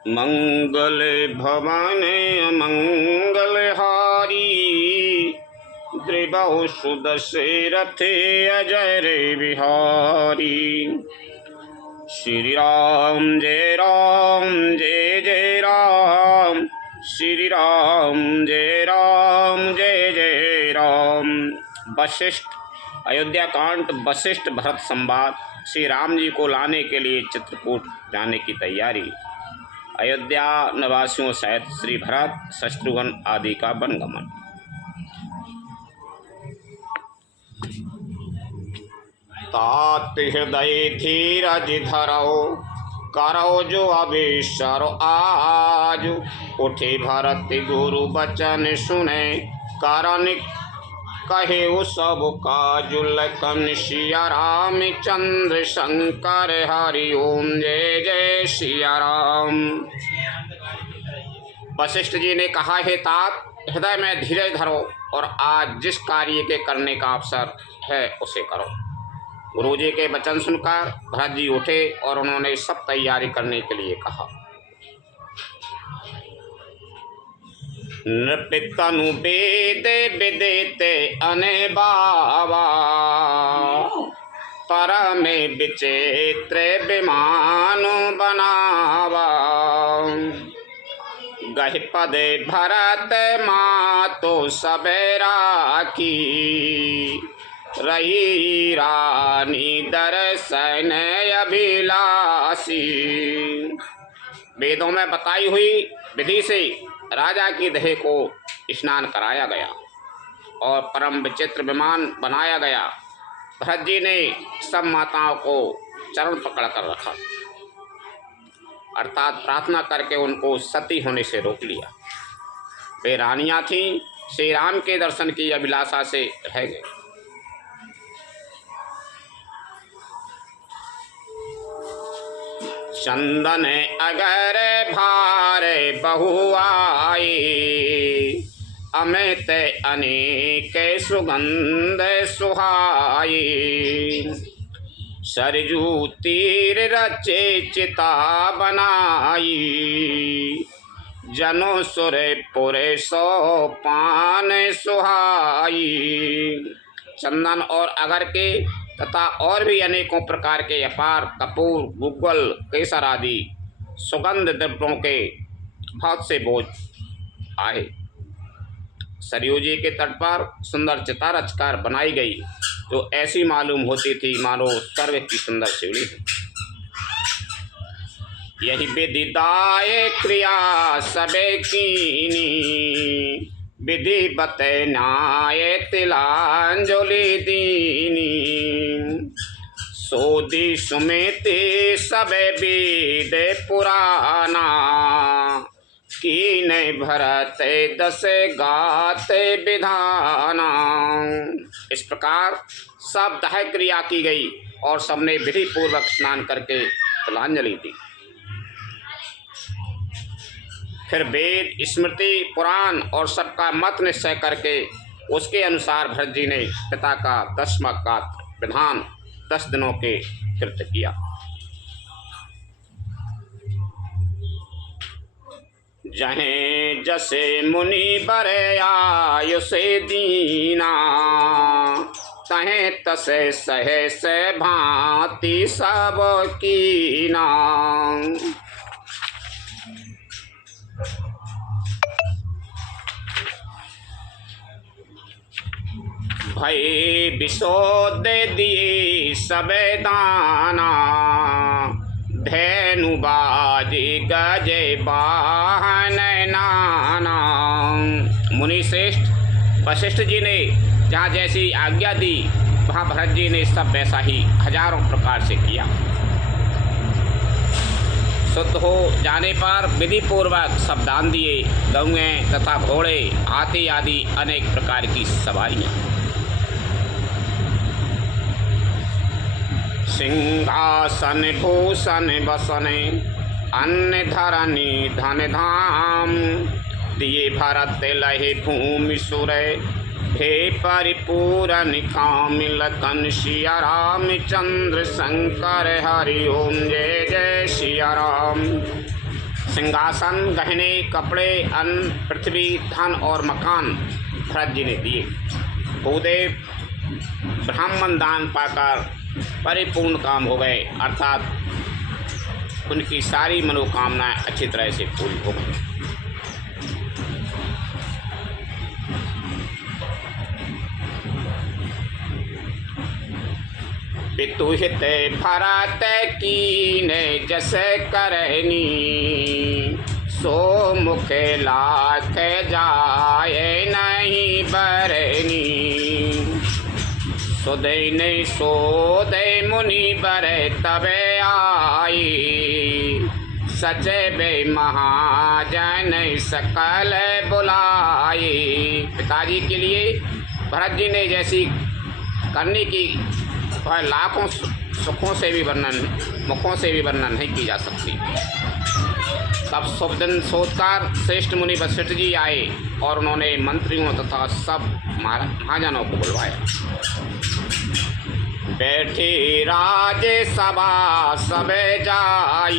मंगल भवाने मंगलहारी, द्रिबाहु सुदशरथे अजय रे बिहारी। श्री राम जय राम जय जय राम, श्री राम जय राम जय जय राम। वशिष्ठ अयोध्या कांड वशिष्ठ भरत संवाद। श्री राम जी को लाने के लिए चित्रकूट जाने की तैयारी। अयोध्या निवासियों सहित श्री भरत शत्रुघ्न आदि का वनगमन। तात हृदय धीरज धरो, करो जो अभिसर आज। उठे भरत गुरु बचन सुने, कारण कहे वो सब काज। लखन सिया राम चंद्र शंकर हरि ओम जय जय सिया राम। वशिष्ठ जी ने कहा, हे तात, हृदय में धीरज धरो और आज जिस कार्य के करने का अवसर है उसे करो। गुरु जी के वचन सुनकर भरत जी उठे और उन्होंने सब तैयारी करने के लिए कहा। नृपितनु वेद विदिते अने बावा, परम विचित्र विमान बनावा। गहि पदे भरत मातो सबे राखी, रही रानी दर्शन अभिलाषी। वेदों में बताई हुई विधि से राजा की देह को स्नान कराया गया और परम विचित्र विमान बनाया गया। भरत जी ने सब माताओं को चरण पकड़ कर रखा, अर्थात प्रार्थना करके उनको सती होने से रोक लिया। वे रानियां थीं, श्री राम के दर्शन की अभिलाषा से रह गए। चंदन अगर भारे बहु आई, अमित अनेक सुगंध सुहाई। सरजू तीर रचे चिता बनाई, जनो सुर पुरे सो पान सुहाई। चंदन और अगर के तथा और भी अनेकों प्रकार के अपार कपूर, गुग्गल, केसर आदि सुगंध द्रव्यों के बहुत से बोझ आए। सरयू जी के तट पर सुंदर चिता रचकर बनाई गई, जो ऐसी मालूम होती थी मानो स्वर्ग की सुंदर शिवली है। यही विधि दाय क्रिया सबे कीनी, विधि बते न्याय तिलांजलि दीनी। सोदी सुमेति सबे वेद पुराना, कीन भरत दस गाते विधाना। इस प्रकार सब दाह क्रिया की गई और सबने विधि पूर्वक स्नान करके तिलांजलि दी। फिर वेद, स्मृति, पुराण और सबका मत निश्चय करके उसके अनुसार भरत जी ने पिता का 10वां का विधान 10 दिनों के कृत्य किया। जहें जसे मुनि बरे आयुषे दीना, तहें तसे सहे से भांति सब कीना। भय विशोद दिए सबे दाना, धेनु बाजी गजे वाहन नाना। मुनि श्रेष्ठ वशिष्ठ जी ने जहाँ जैसी आज्ञा दी, वहाँ भरत जी ने सब वैसा ही हजारों प्रकार से किया। शुद्ध हो जाने पर विधि पूर्वक सब दान दिए। गौएं तथा घोड़े, हाथी आदि अनेक प्रकार की सवारियाँ। सिंहासन भूषण बसने, अन्न धरनी धन धाम। दिए भरत लहे भूमि सुर, हे परिपूरन काम। लखन सिया राम चंद्र शंकर हरि ओम जय जय सिया राम। सिंहासन, गहने, कपड़े, अन्न, पृथ्वी, धन और मकान भरत जी ने दिए। भूदेव ब्राह्मण दान पाकर परिपूर्ण काम हो गए, अर्थात उनकी सारी मनोकामनाएं अच्छी तरह से पूरी हो गई। पितुहित भरत कीने जस करनी, सो मुख लाख जाए नहीं बरनी। सुदय ने सोदय मुनि बर तबे आई, सचबे महाजन सकल बुलाई। पिताजी के लिए भरत जी ने जैसी करने की वह लाखों सुखों से भी वर्णन, मुखों से भी वर्णन नहीं की जा सकती। तब शुभ दिन सोचकर श्रेष्ठ मुनि वशिष्ठ जी आए और उन्होंने मंत्रियों तथा सब महाजनों को बुलवाया। बैठे राज सभा सब जाई,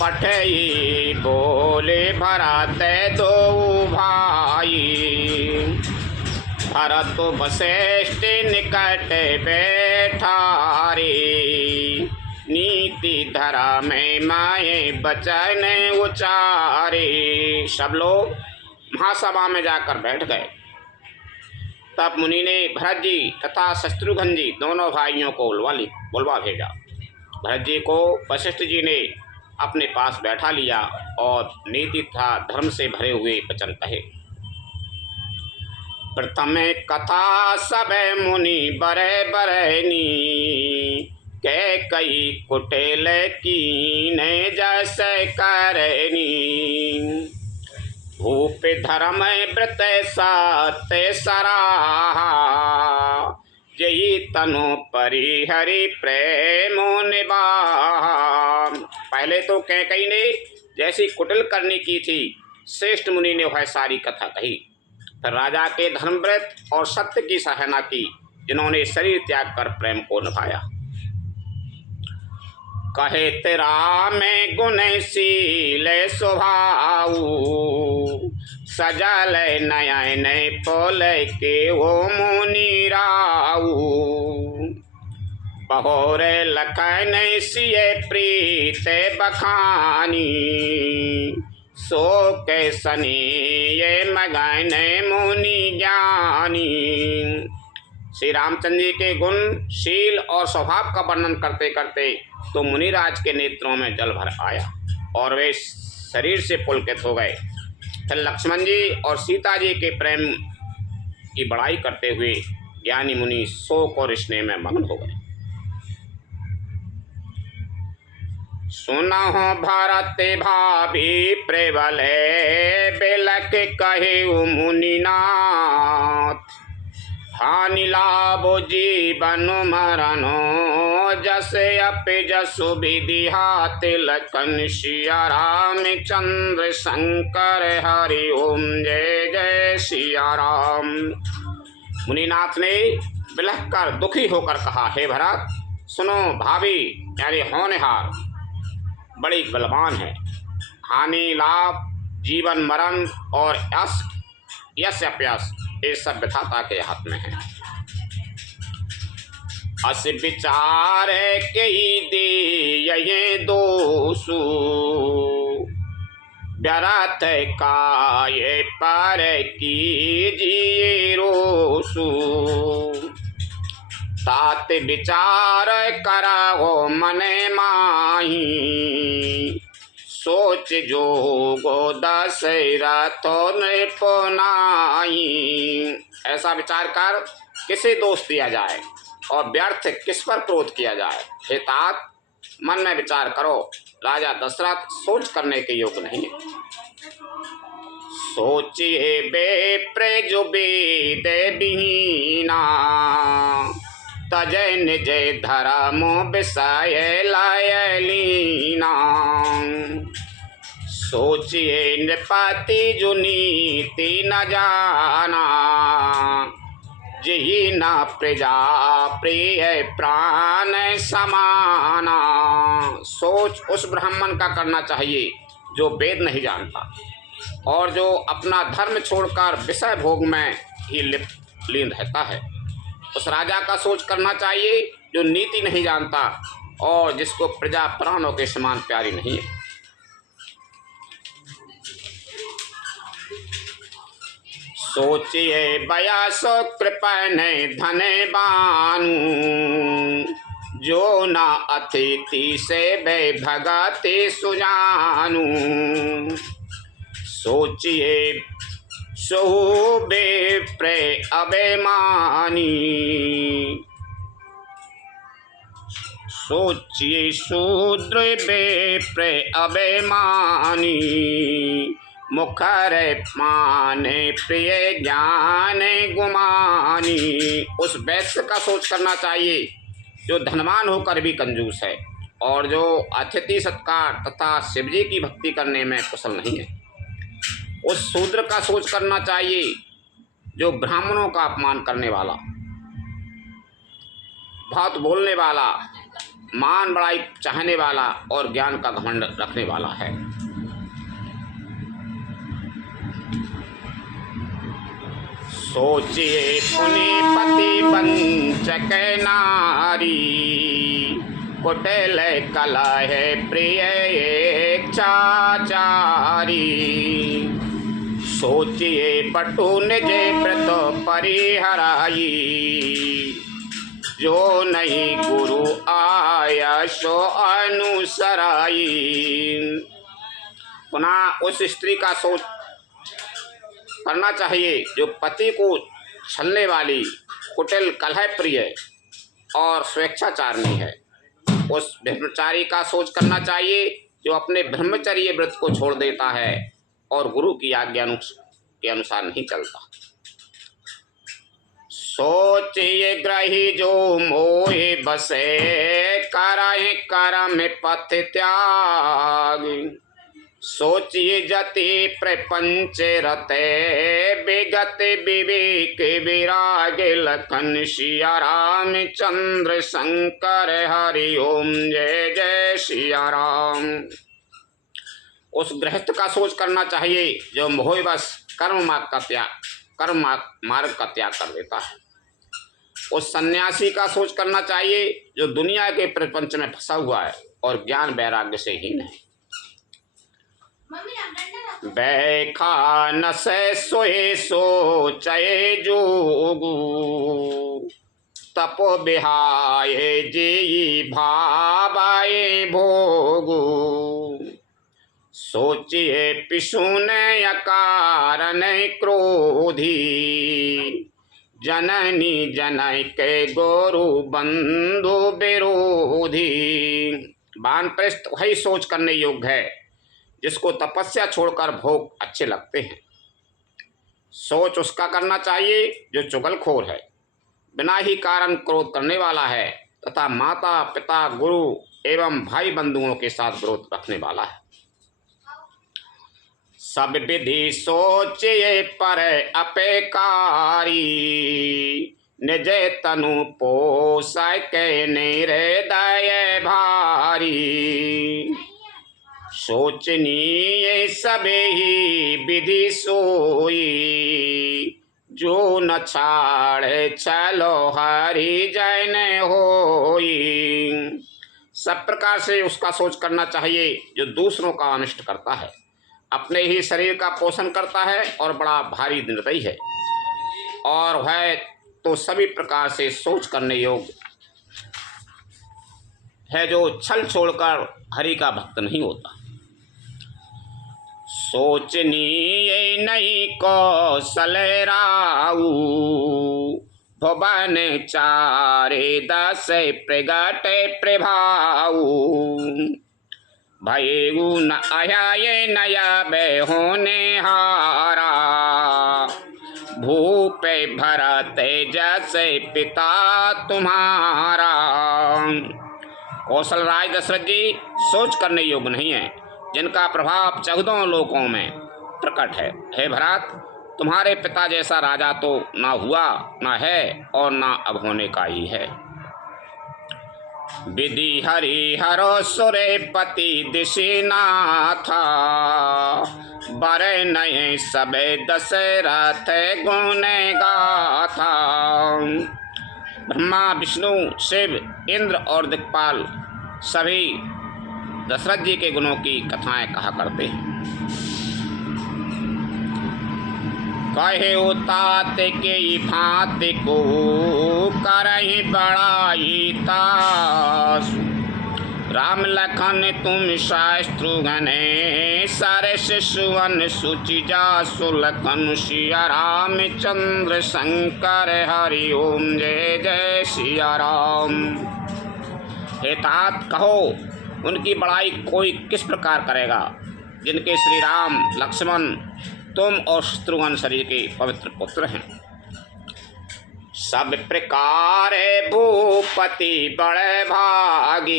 पठई बोले भरत दो भाई। भरत वशिष्ठ निकट बैठा रे, नीति धर्म माए बचन उचारे। सब लोग महासभा में जाकर बैठ गए। तब मुनि ने भरत जी तथा शत्रुघ्न जी दोनों भाइयों को बुलवा भेजा। भरत जी को वशिष्ठ जी ने अपने पास बैठा लिया और नीति तथा धर्म से भरे हुए वचन कहे। प्रथम कथा सब मुनि बरे बरनी, के कई कुटिल कीने जस करनी। भूप धर्म व्रत सत्य सराहा, जई तनु परिहरि प्रेम निबाहा। पहले तो कैकई ने जैसी कुटिल करनी की थी, श्रेष्ठ मुनि ने वह सारी कथा कही। फिर राजा के धर्मव्रत और सत्य की सराहना की, जिन्होंने शरीर त्याग कर प्रेम को निभाया। कहे तेरा में गुणशील स्वभाव, सजल नयन पोल के वो मुनि राऊ। बहोर लखन सिय प्रीत बखानी, सो के सनी ये मगन मुनि ज्ञानी। श्री रामचंद्र जी के गुण, शील और स्वभाव का वर्णन करते करते तो मुनिराज के नेत्रों में जल भर आया और वे शरीर से पुलकित हो गए। फिर लक्ष्मण जी और सीता जी के प्रेम की बड़ाई करते हुए ज्ञानी मुनि शोक और स्नेह में मग्न हो गए। सुनहु भरत भाभी प्रबल बेलक कहे मुनिनाथ, हानि लाभो जीवन मरणो, जस अप जसु विधि हाथ लखन सिया राम चंद्र शंकर हरि ओम जय जय सिया राम। मुनिनाथ ने बिलख कर दुखी होकर कहा, हे भरत सुनो, भाभी यानी होनहार बड़ी बलवान है। हानि लाभ, जीवन मरण और यश अपयश ये सब विधाता के हाथ में है। अस विचार के ही दे ये दोषु, व्यर्थ काय पर कीजिए रोसु। तात विचार कराओ मन माही, सोच जोगो दशरथो नृपनाई। ऐसा विचार कर किसे दोष दिया जाए और व्यर्थ किस पर क्रोध किया जाए। हे तात मन में विचार करो, राजा दशरथ सोच करने के योग्य नहीं है। सोचिए बेप्रे जो वेद विहीना, तजय निज धर्म विषय लय लीना। सोचिए नृपति जो नीति न जाना, जेहि न प्रजा प्रिय प्राण समाना। सोच उस ब्राह्मण का करना चाहिए जो वेद नहीं जानता और जो अपना धर्म छोड़कर विषय भोग में ही लीन रहता है। उस राजा का सोच करना चाहिए जो नीति नहीं जानता और जिसको प्रजा प्राणों के समान प्यारी नहीं है। सोचिए बयास कृपण धने बानु, जो न अतिथि से बे भगति सुजानु। सोचिए सोहु बेप्र अभिमानी, सोचिए शूद्र बेप्र अभिमानी। मुखर माने प्रिय ज्ञान गुमानी। उस वैश्य का सोच करना चाहिए जो धनवान होकर भी कंजूस है और जो अतिथि सत्कार तथा शिवजी की भक्ति करने में कुशल नहीं है। उस शूद्र का सोच करना चाहिए जो ब्राह्मणों का अपमान करने वाला, बहुत बोलने वाला, मान बड़ाई चाहने वाला और ज्ञान का घमंड रखने वाला है। सोचिए पुनिपति वंचक नारी, कुटिल कलह प्रिय इच्छाचारी। सोचिए पटु निज व्रत परिहराई, जो नहीं गुरु आया सो अनुसराई। पुनः उस स्त्री का सोच करना चाहिए जो पति को छलने वाली, कुटिल कलह प्रिय और स्वेच्छाचारिणी है। उस ब्रह्मचारी का सोच करना चाहिए जो अपने ब्रह्मचर्य व्रत को छोड़ देता है और गुरु की आज्ञा के अनुसार नहीं चलता। सोचिए ग्रही जो मोहे बसे, करहि कर्म पथ त्याग। सोचिए जति प्रपंच रते, विगत विवेक विराग। लखन सिया राम चंद्र शंकर हरि ओम जय जय सिया राम। उस गृहस्थ का सोच करना चाहिए जो मोहवश कर्म मार्ग का त्याग कर देता है। उस सन्यासी का सोच करना चाहिए जो दुनिया के प्रपंच में फंसा हुआ है और ज्ञान वैराग्य से हीन है। बैखा न से सोए सोचए जोगु, तपो बिहाय जी भावाए भोगु। सोचिए पिशुन अकारण क्रोधी, जननी जनय के गोरु बंधु विरोधी। वानप्रस्थ वही सोच करने योग्य है जिसको तपस्या छोड़कर भोग अच्छे लगते हैं। सोच उसका करना चाहिए जो चुगलखोर है, बिना ही कारण क्रोध करने वाला है तथा माता पिता गुरु एवं भाई बंधुओं के साथ विरोध रखने वाला है। सब विधि सोचिए पर अपेकारी, निज तनु पोषक निर्दय भारी। सोचनीय सबे ही विधि सोई, जो न छाड़े चलो हरि जन होई। सब प्रकार से उसका सोच करना चाहिए जो दूसरों का अनिष्ट करता है, अपने ही शरीर का पोषण करता है और बड़ा भारी निर्दयी है, और वह तो सभी प्रकार से सोच करने योग्य है जो छल छोड़कर हरि का भक्त नहीं होता। सोचनीय नहीं कौशल राऊ, भवन चारे दस प्रगट प्रभाऊ। भयेगु न आयाये नया होने हारा, भूपे भरत जैसे पिता तुम्हारा। कौशल राज दशरथ जी सोच करने योग्य नहीं है, जिनका प्रभाव 14 लोकों में प्रकट है। हे भरत, तुम्हारे पिता जैसा राजा तो ना हुआ, ना है और ना अब होने का ही है। विधि हरि हरो सुरे पति दिशि नाथा, बरे नये सबे दशरथ गुण गाथा। ब्रह्मा, विष्णु, शिव, इंद्र और दिक्पाल सभी दशरथ जी के गुणों की कथाएं कहा करते हैं। कहे उतात के भांति को करहि बड़ाई तास, राम लखन तुम शत्रुघ्न सरस सुवन सुचि जासु, लखन सिया रामचंद्र शंकर हरि ओम जय जय सिया राम। हे तात, कहो उनकी बड़ाई कोई किस प्रकार करेगा जिनके श्री राम, लक्ष्मण, तुम और शत्रुघ्न शरीर के पवित्र पुत्र हैं। सब प्रकार भूपति बड़े भागी,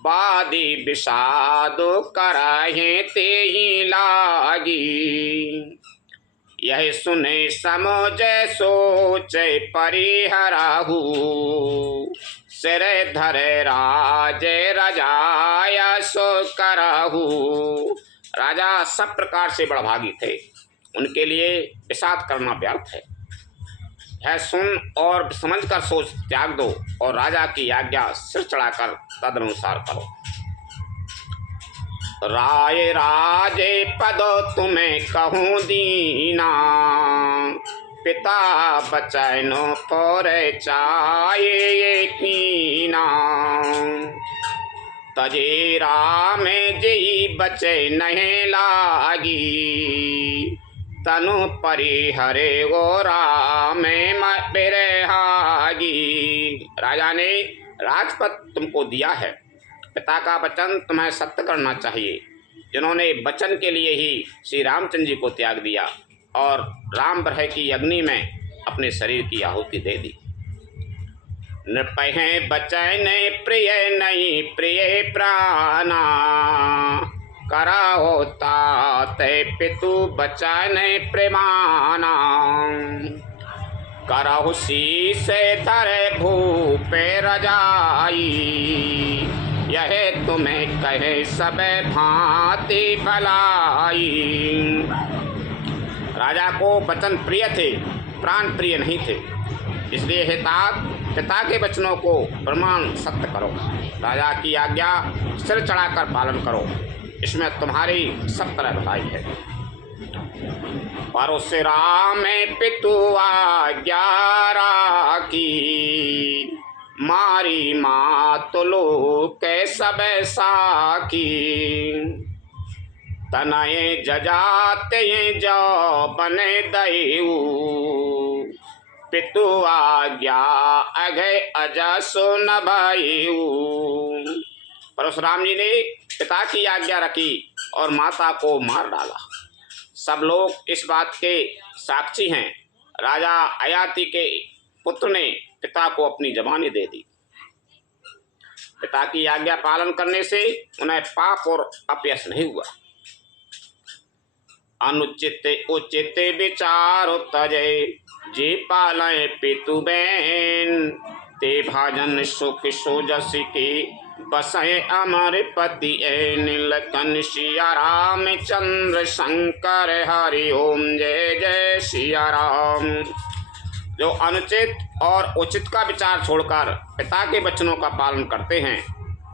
बादी विषाद कराहे ते ही लागी। यह सुने समझ सोचे परिहराहु, सिर धरे राजे रजाया सो कराहु। राजा सब प्रकार से बड़भागी थे, उनके लिए विषाद करना व्यर्थ है। यह सुन और समझकर सोच त्याग दो और राजा की आज्ञा सिर चढ़ाकर तदनुसार करो। राय राजे पदो तुम्हें कहूँ दीना, पिता बचैनो फोरे चाये कीना। तजे राम जी बचे नहीं लागी, तनु परिहरे गो राम बिरहागी। राजा ने राजपद तुमको दिया है, पिता का वचन तुम्हें सत्य करना चाहिए, जिन्होंने वचन के लिए ही श्री रामचंद्र जी को त्याग दिया और राम बरह की अग्नि में अपने शरीर की आहुति दे दी। नृपहे बचन प्रिय नहीं प्रिय प्राणा, करा होता ते पितु बचन प्रेमाना। करहु शीस धरे भूपे रजाई, यह तुम्हें कहे सब भांति भलाई। राजा को वचन प्रिय थे, प्राण प्रिय नहीं थे, इसलिए हे तात, पिता के वचनों को प्रमाण सत्य करो, राजा की आज्ञा सिर चढ़ाकर पालन करो, इसमें तुम्हारी सब तरह भलाई है। परशुराम पितु आज्ञा राखी, मारी मात लोक सब साखी। तनये जजाते जो बने दयु, पितु आज्ञा अघे अजसो न भयु। परशुराम जी ने पिता की आज्ञा रखी और माता को मार डाला। सब लोग इस बात के साक्षी हैं। राजा अयाति के पुत्र ने पिता को अपनी जबानी दे दी। पिता की आज्ञा पालन करने से उन्हें पाप और अपयश नहीं हुआ। अनुचित उचित विचार तजे, जे पालय पितु बैन। ते भाजन सुख सोजस के, बसय अमर पति नीलकन सिया रामचंद्र शंकर हरि ओम जय जय सिया राम। जो अनुचित और उचित का विचार छोड़कर पिता के वचनों का पालन करते हैं,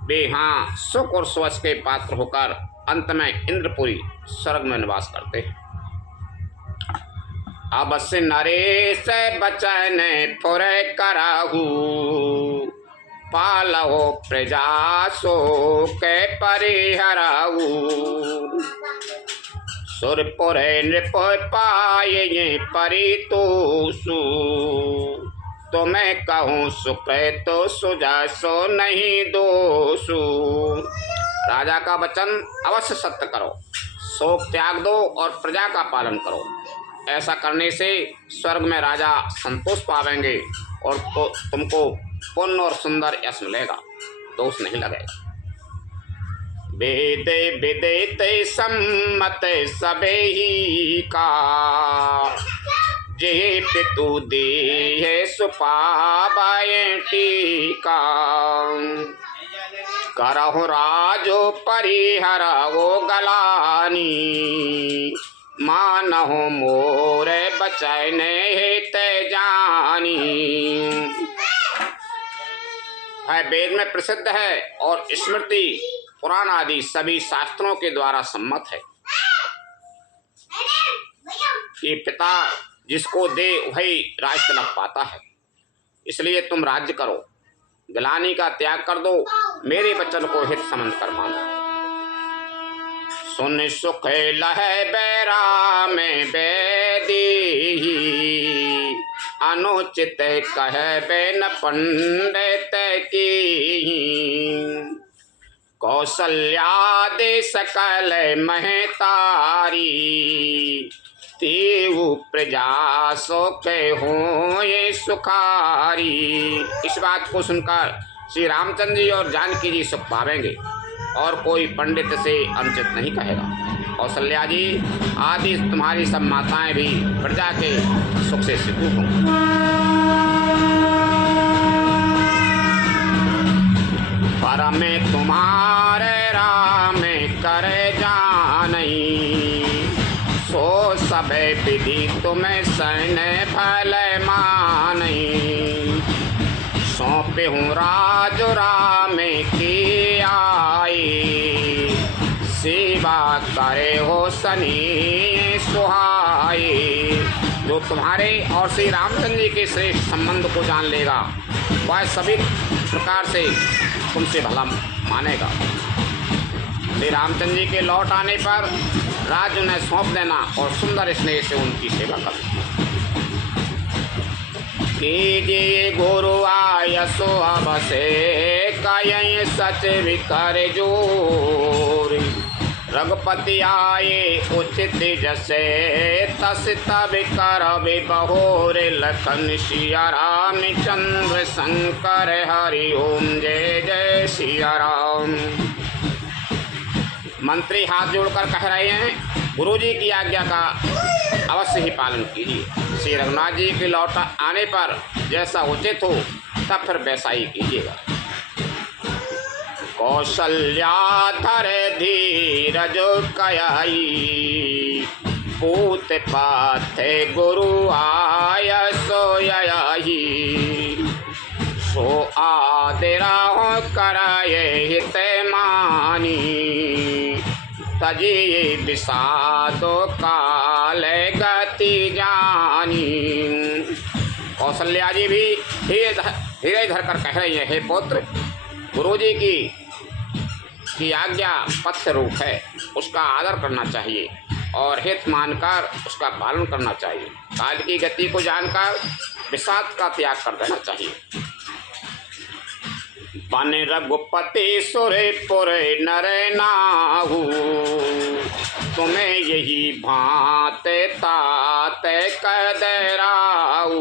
वे हाँ सुख और सुवश के पात्र होकर अंत में इंद्रपुरी स्वर्ग में निवास करते हैं। अवश्य नरेश बचन फुर कराहू, पालहो प्रजा सो के परिहराऊ। सुरपुर नृप पाये परितोषु, तुम्हें कहूँ सुख तो सुजासो नहीं दोषु। राजा का वचन अवश्य सत्य करो, शोक त्याग दो और प्रजा का पालन करो। ऐसा करने से स्वर्ग में राजा संतोष पावेंगे और तो तुमको पुण्य और सुंदर यश मिलेगा, दोष नहीं लगेगा। वेद विदित सम्मत सबे ही का, जे पितु देह सुपावै टीका। करहु राजो परिहर वो गलानी, मानहु मोर बचन हित जानी। वेद में प्रसिद्ध है और स्मृति पुराण आदि सभी शास्त्रों के द्वारा सम्मत है कि पिता जिसको दे वही राज तिलक पाता है। इसलिए तुम राज्य करो, गिलानी का त्याग कर दो, मेरे वचन को हित समझ कर मानो। सुन सुख लह बैरा में बैदी, अनुचित कह बेन पंडित की। कौशल्या दे सकल महतारी, तेऊ प्रजा सो हो ये सुखारी। इस बात को सुनकर श्री रामचंद्र जी और जानकी जी सुख पावेंगे और कोई पंडित से अनुचित नहीं कहेगा। कौशल्या जी आदि तुम्हारी सब माताएं भी प्रजा के सुख से सुखी हों। पर में तुम्हारे राम करे जानई, सो सब विधि तुम्हें सन भल मानई। सौंपे हूँ राज राम की आई, सेवा करे हो सनी सुहाई। जो तुम्हारे और श्री रामचंद्र जी के श्रेष्ठ संबंध को जान लेगा वह सभी प्रकार से तुमसे भला मानेगा। श्री रामचंद्र जी के लौट आने पर राज उन्हें सौंप देना और सुंदर स्नेह से उनकी सेवा करना। कीजिए गुरु आयसो अवसे कय सच विकर जोर। रघुपति आए उचित जसे, तस तब करबे बहोर। लखन सिया राम चंद्र शंकर हरि ओम जय जय सिया राम। मंत्री हाथ जोड़कर कह रहे हैं गुरुजी की आज्ञा का अवश्य ही पालन कीजिए। श्री रघुनाथ जी के लौट आने पर जैसा उचित हो तब फिर वैसा ही कीजिएगा। कौशल्या धर धीरज कयाई, पूत पाथे गुरु आय सोयहि। सो आदरा कराये हित मानी, तजिए विषादो काल गति जानी। कौशल्या जी भी धीरे धर कर कह रही है, हे पुत्र गुरुजी की आज्ञा पथ्य रूप है, उसका आदर करना चाहिए और हित मानकर उसका पालन करना चाहिए। काल की गति को जानकर विषाद का त्याग कर देना चाहिए। बन रघुपति सुरपुर नर नाहू, तुम्हें यही भांत तात कदराऊ।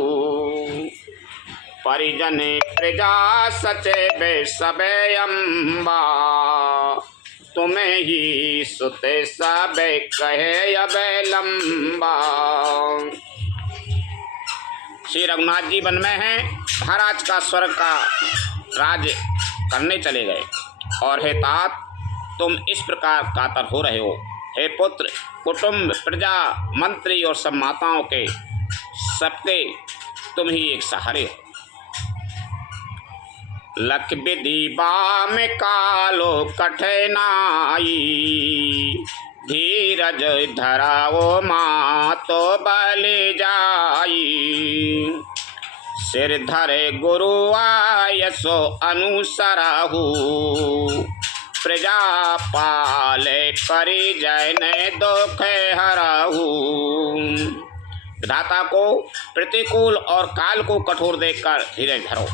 परिजन प्रजा सचेबे सबे अम्बा, तुम्हें ही सुते सबे कहे अबे लंबा। श्री रघुनाथ जी वन में हैं, महाराज का स्वर्ग का राज करने चले गए और हे तात तुम इस प्रकार कातर हो रहे हो। हे पुत्र कुटुंब प्रजा मंत्री और सब माताओं के सबके तुम ही एक सहारे हो। लख विधि बाम कालो कठिनाई, धीरज धराओ मातो बल जाई। सिर धरे गुरु आयसो अनुसराहू, प्रजा पाले परिजन दुख हराहू। विधाता को प्रतिकूल और काल को कठोर देखकर धीरज धरो।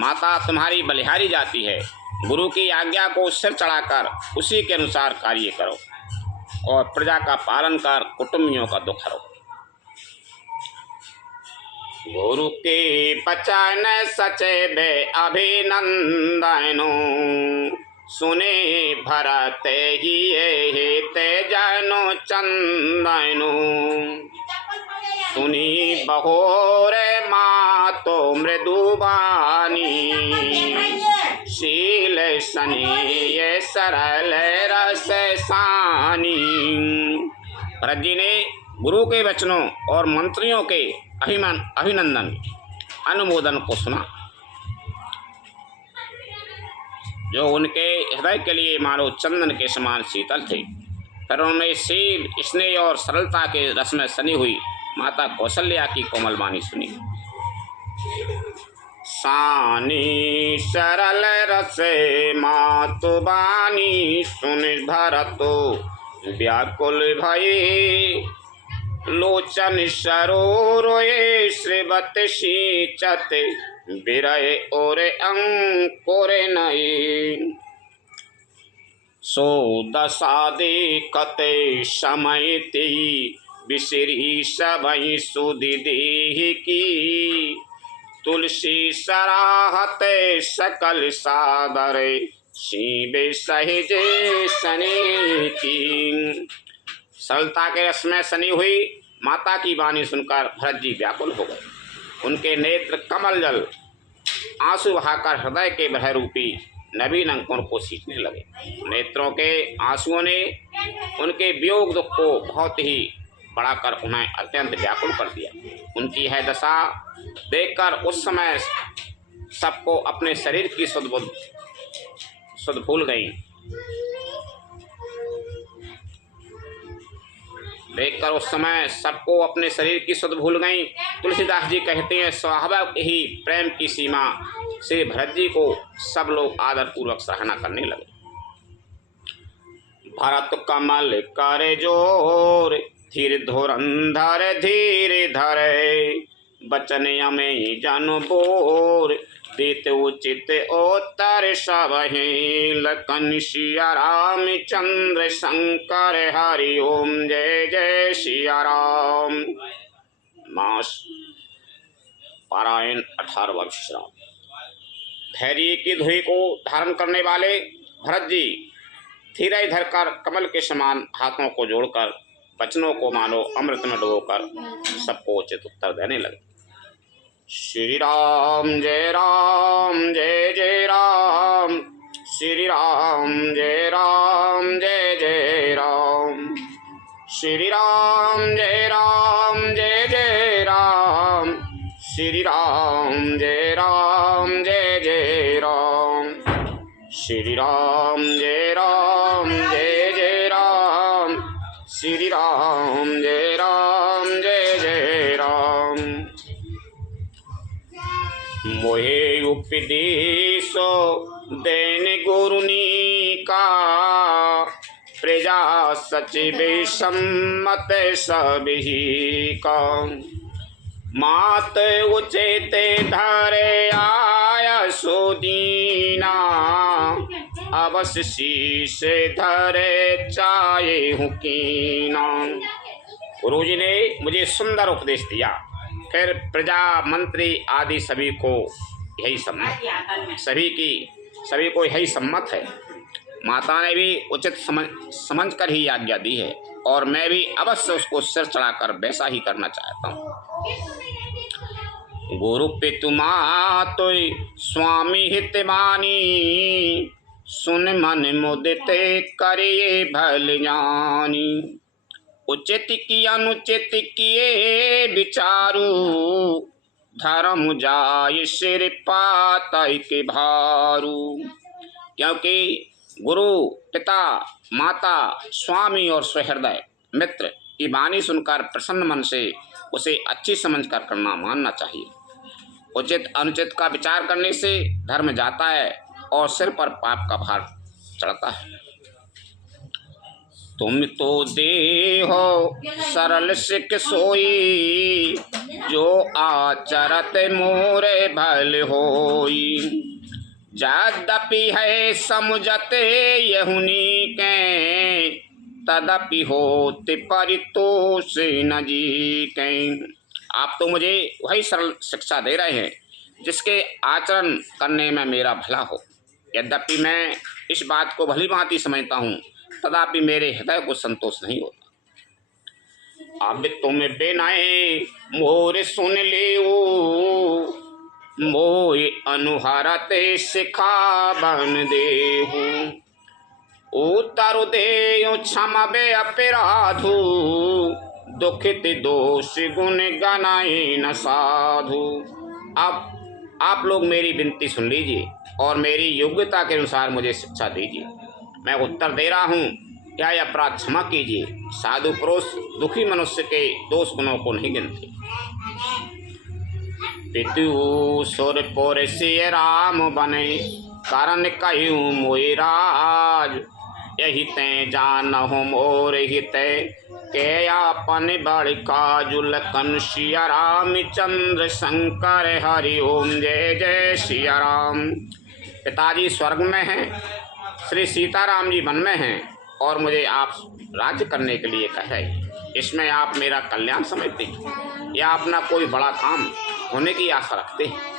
माता तुम्हारी बलिहारी जाती है, गुरु की आज्ञा को सिर चढ़ाकर उसी के अनुसार कार्य करो और प्रजा का पालन कर कुटुंबियों का दुख हरो। गुरु के बचन सचेबे अभिनंदनो, सुने भरत ही ते जनो चंदनु सुनी बहोरे मातो मृदुबानी शील सनी ये सरल रस सानी। भरत जी ने गुरु के वचनों और मंत्रियों के अभिनंदन अनुमोदन को सुना जो उनके हृदय के लिए मानो चंदन के समान शीतल थे। फिर उन्होंने शील स्नेह और सरलता के रस में सनी हुई माता कौशल्या की कोमल वाणी सुनी। सानी सरल रस मातु बानी सुन भरतो व्याकुल भये लोचन सरोरोए श्रीवत शीचत बिरय और अंकुर नये सो दशा देखत समय ते बिसरी सबई सुधि देह की तुलसी सराहत सकल सादर शिवे सहजे सने की। सरलता के रस में सनी हुई माता की वाणी सुनकर भरत जी व्याकुल हो गए। उनके नेत्र कमल जल आंसू बहाकर हृदय के बह रूपी नवीन अंकुर को सींचने लगे। नेत्रों के आंसुओं ने उनके वियोग दुख को बहुत ही बढ़ाकर उन्हें अत्यंत व्याकुल कर दिया। उनकी यह दशा देखकर उस समय सबको अपने शरीर की सुध भूल गई। देखकर उस समय सबको अपने शरीर की सुध भूल गई। तुलसीदास जी कहते हैं स्वाभाविक ही प्रेम की सीमा से भरत जी को सब लोग आदर पूर्वक सराहना करने लगे। भरत कमल कर जोर धीर धुरंधर धीरे धरे बचन अमे जन बोर देते उचित उत्तर सबहि लखन सिया राम चंद्र शंकर हरि ओम जय जय सिया राम। मास पारायण 18वां विश्राम। धैर्य की धुरी को धारण करने वाले भरत जी धीरे धरकर कमल के समान हाथों को जोड़कर वचनों को मानो अमृत में डुबोकर सबको उचित उत्तर देने लगे। श्री राम जय जय राम श्री राम जय जय राम श्री राम जय जय राम श्री राम जय जय राम श्री राम जय जय राम श्री राम जय जय राम। मोहे उपदेशो देन गुरुनी का प्रजा सचिव सम्मत सबही का मात उचित धरे आय सुदीना अवश्य शीश धरे चाहे हुकीना। गुरु जी ने मुझे सुंदर उपदेश दिया। फिर प्रजा मंत्री आदि सभी को यही सम्मत सभी को यही सम्मत है। माता ने भी उचित समझ कर ही आज्ञा दी है और मैं भी अवश्य उसको सिर चढ़ाकर वैसा ही करना चाहता हूँ। गुरु पितु मातु स्वामी हितवानी सुन मन मुदित करिए भल जानी उचित की अनुचित किए विचारू धर्म जाय सिर पातई के भारू। क्योंकि गुरु पिता माता स्वामी और सहृदय मित्र की वाणी सुनकर प्रसन्न मन से उसे अच्छी समझकर करना मानना चाहिए। उचित अनुचित का विचार करने से धर्म जाता है और सिर पर पाप का भार चढ़ता है। तुम तो देहो सरल सिख सोई जो आचरत मोरे भल होई यद्यपि है समुझते यहुनी के तदपि होते परितोष न जी के। आप तो मुझे वही सरल शिक्षा दे रहे हैं जिसके आचरण करने में मेरा भला हो। यद्यपि मैं इस बात को भली भांति समझता हूँ, तथापि मेरे हृदय को संतोष नहीं होता। अब तुम बिनय मोर सुन लेऊ, मोय अनुहरते सिखा बन देहु। उतर देयो क्षमबे अपराधु, दुखित दोष गुण गनाए न साधु। अब आप लोग मेरी विनती सुन लीजिए और मेरी योग्यता के अनुसार मुझे शिक्षा दीजिए। मैं उत्तर दे रहा हूँ, क्या यह अपराध क्षमा कीजिए। साधु पुरुष दुखी मनुष्य के दोष गुणों को नहीं गिनते। पितु सुरपुर सिय राम बने, कारण कहूँ मोहि राज। यही तै जानहु मोर हित, के आपन बड़ काजु। लखन सिया राम चंद्र शंकर हरि ओम जय जय सिया राम। पिताजी स्वर्ग में हैं, श्री सीताराम जी वन में हैं और मुझे आप राज्य करने के लिए कह रहे हैं। इसमें आप मेरा कल्याण समझते हैं या अपना कोई बड़ा काम होने की आशा रखते हैं?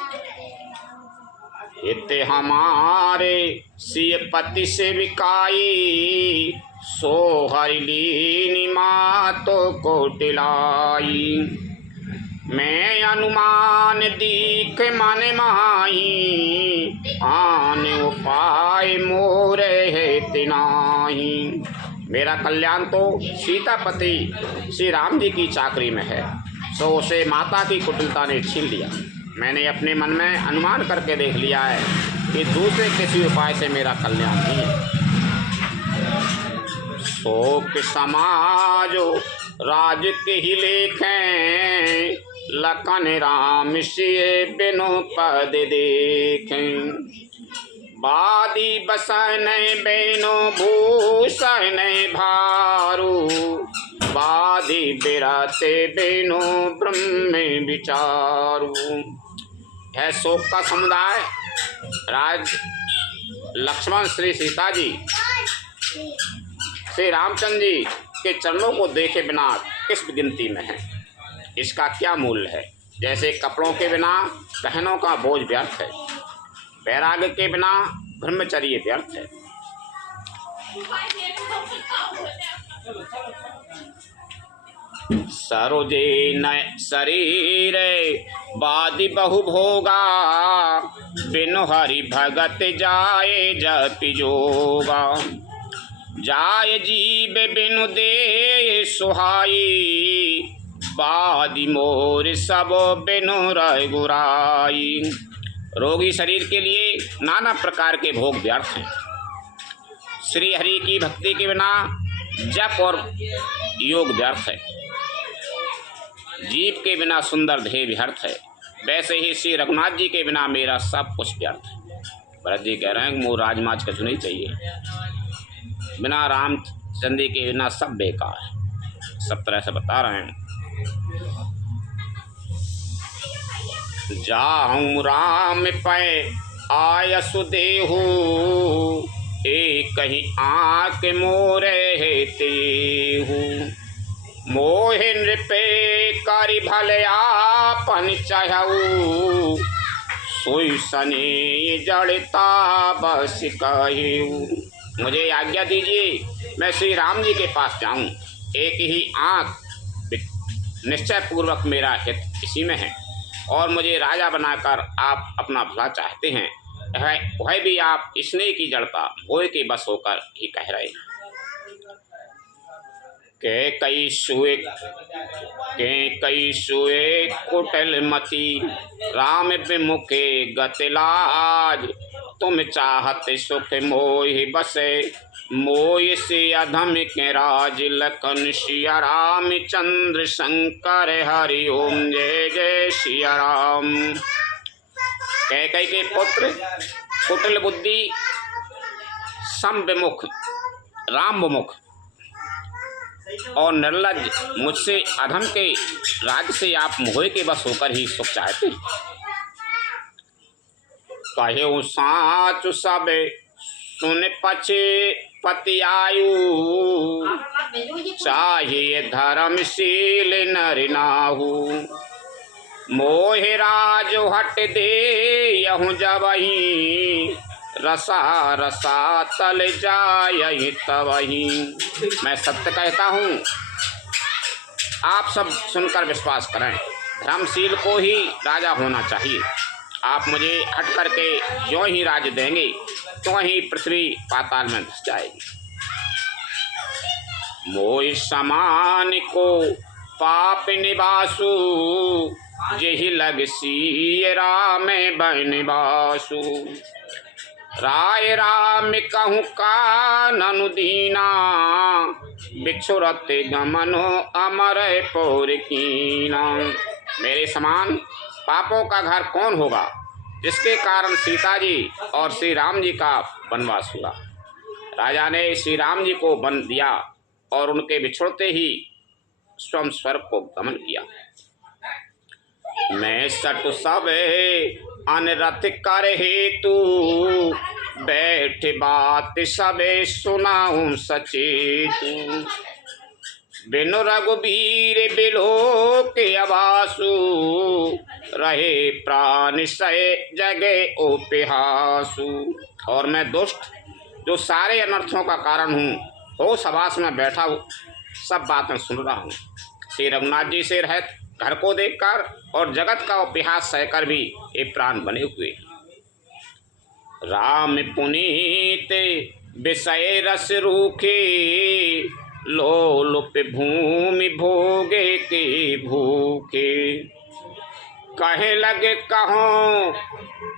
इते हमारे सिय पति से विकाई, सो हरि लीनी मातो को टिलाई। मैं अनुमान दीख मन माही, आन उपाय मोरे है तिनाही। मेरा कल्याण तो सीतापति श्री राम जी की चाकरी में है, सो उसे माता की कुटिलता ने छीन लिया। मैंने अपने मन में अनुमान करके देख लिया है कि दूसरे किसी उपाय से मेरा कल्याण नहीं है। शोक समाजो राज के ही लेखें, लखन राम सिय बिनु पद देखें। बादी बसन बेनो भूषण भारू, बादी बिरते बेनो ब्रह्म विचारू। है शोक का समुदाय राज लक्ष्मण श्री सीता जी श्री रामचंद्र जी के चरणों को देखे बिना किस गिनती में है? इसका क्या मूल्य है? जैसे कपड़ों के बिना पहनों का बोझ व्यर्थ है, वैराग्य के बिना ब्रह्मचर्य व्यर्थ है। सरोजे न शरीर बादि बहु भोगा, बिनु हरि भगत जाए जपि जोगा। जाय जीव बिनु दे सुहाई, बादि मोर सब बिनु रघुराई। रोगी शरीर के लिए नाना प्रकार के भोग व्यर्थ हैं। श्री हरि की भक्ति के बिना जप और योग व्यर्थ है। जीव के बिना सुंदर ध्येय व्यर्थ है। वैसे ही श्री रघुनाथ जी के बिना मेरा सब कुछ व्यर्थ है। भरत जी कह रहे हैं कि मुँह राजमाच कछु नहीं चाहिए, बिना रामचंद्र के बिना सब बेकार है। सब तरह से बता रहे हैं। जाहूँ राम पै आयसु देहु, एक ही आँख मोरे है तेहु। मोहि नृपे करि भले आपन चाहऊ, सोई सने जड़ता बस कहू। मुझे आज्ञा दीजिए, मैं श्री राम जी के पास जाऊं। एक ही आँख निश्चय पूर्वक मेरा हित इसी में है और मुझे राजा बनाकर आप अपना भला चाहते हैं। वह भी आप स्नेह की जड़ता भोय के बस होकर ही कह रहे हैं। के कई सुए कुटिल मति, राम विमुखे गतिलाज। तुम चाहते सुख मोहि बसे, मोय से अधम के राज। लखन सिया राम चंद्र शंकर हरि ओम जय जय सिया राम। कैकई के पुत्र कुटिल बुद्धि, सम विमुख राम विमुख और निर्लज मुझसे अधम के राज से आप मोह के बस होकर ही सुख चाहते। कहे साच सब सुन पछे पति आयु, चाहिए धर्मशील नर नाहु। मोह राज हट दे यहूँ जबही, रसा रसा तल जाय तवही। मैं सत्य कहता हूँ, आप सब सुनकर विश्वास करें। धर्मशील को ही राजा होना चाहिए। आप मुझे हट करके जो ही राज्य देंगे तो ही पृथ्वी पाताल में धस जाएगी। मोहि समान को पाप निवासु, जेहि लग सिय राम बनवासु। राय राम कहूँ कानन दीना, बिछुरत गमनो अमर पौर कीना। मेरे समान पापों का घर कौन होगा, जिसके कारण सीता जी और श्री राम जी का वनवास हुआ। राजा ने श्री राम जी को वन दिया और उनके बिछुड़ते ही स्वयं स्वर्ग को गमन किया। मैं सट सब अनरथ कर हेतु, बैठ बात सबे सुनाऊं सचेतु। बिनु रघुबीर बिलो के अवासु, रहे प्राण सय जगे उपहासु। और मैं दुष्ट जो सारे अनर्थों का कारण हूँ, हो सवास में बैठा हूँ, सब बातें सुन रहा हूँ। श्री रघुनाथ जी से रहत घर को देखकर और जगत का उपहास सहकर भी ये प्राण बने हुए। राम पुनीत विषय रस रूखे, लोलुप भूमि भोगे के भूखे। कहे लगे कहो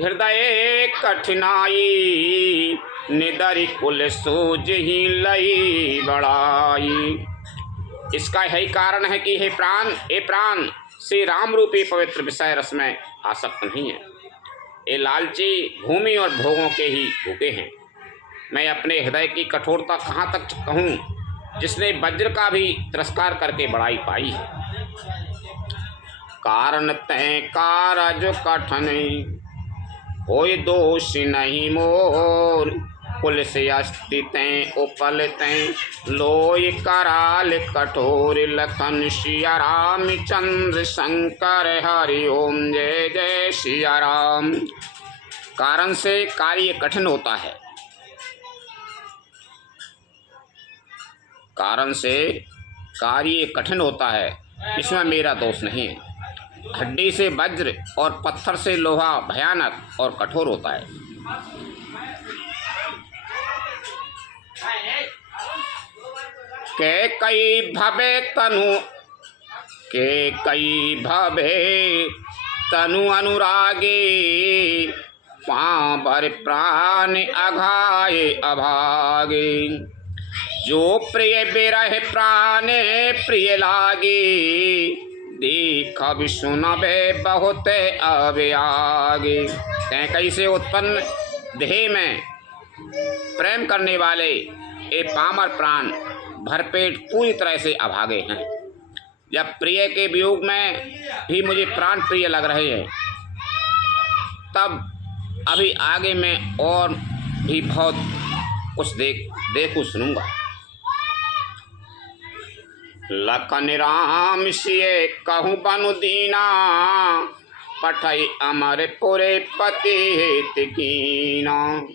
हृदय कठिनाई, निदरि कुल सूझ ही लई बड़ाई। इसका यही कारण है कि हे प्राण श्री राम रूपी पवित्र विषय रस में आसक्त नहीं है। ये लालची भूमि और भोगों के ही भूखे हैं। मैं अपने हृदय की कठोरता कहाँ तक कहूँ, जिसने वज्र का भी तिरस्कार करके बड़ाई पाई है। कारण तय कारज कठन, कोई दोष नहीं मोर। कुल से अस्तित उपल तय, लोय कराल कठोर। लखन सिया रामचंद्र शंकर हरि ओम जय जय सिया राम। कारण से कार्य कठिन होता है, कारण से कार्य कठिन होता है, इसमें मेरा दोष नहीं है। हड्डी से वज्र और पत्थर से लोहा भयानक और कठोर होता है। के कई भवे तनु अनुरागे, पांवर प्राण अघाये अभागे। जो प्रिय बिरह प्राण प्रिय लागे, देख अब सुनबे बहुत अब आगे। कैकई से उत्पन्न देह में प्रेम करने वाले ये पामर प्राण भरपेट पूरी तरह से अभागे हैं। जब प्रिय के वियोग में भी मुझे प्राण प्रिय लग रहे हैं, तब अभी आगे मैं और भी बहुत कुछ देखूं सुनूंगा। लखन राम सिय कहूँ बनु दीना, पठई अमर पुरे पति हित कीना।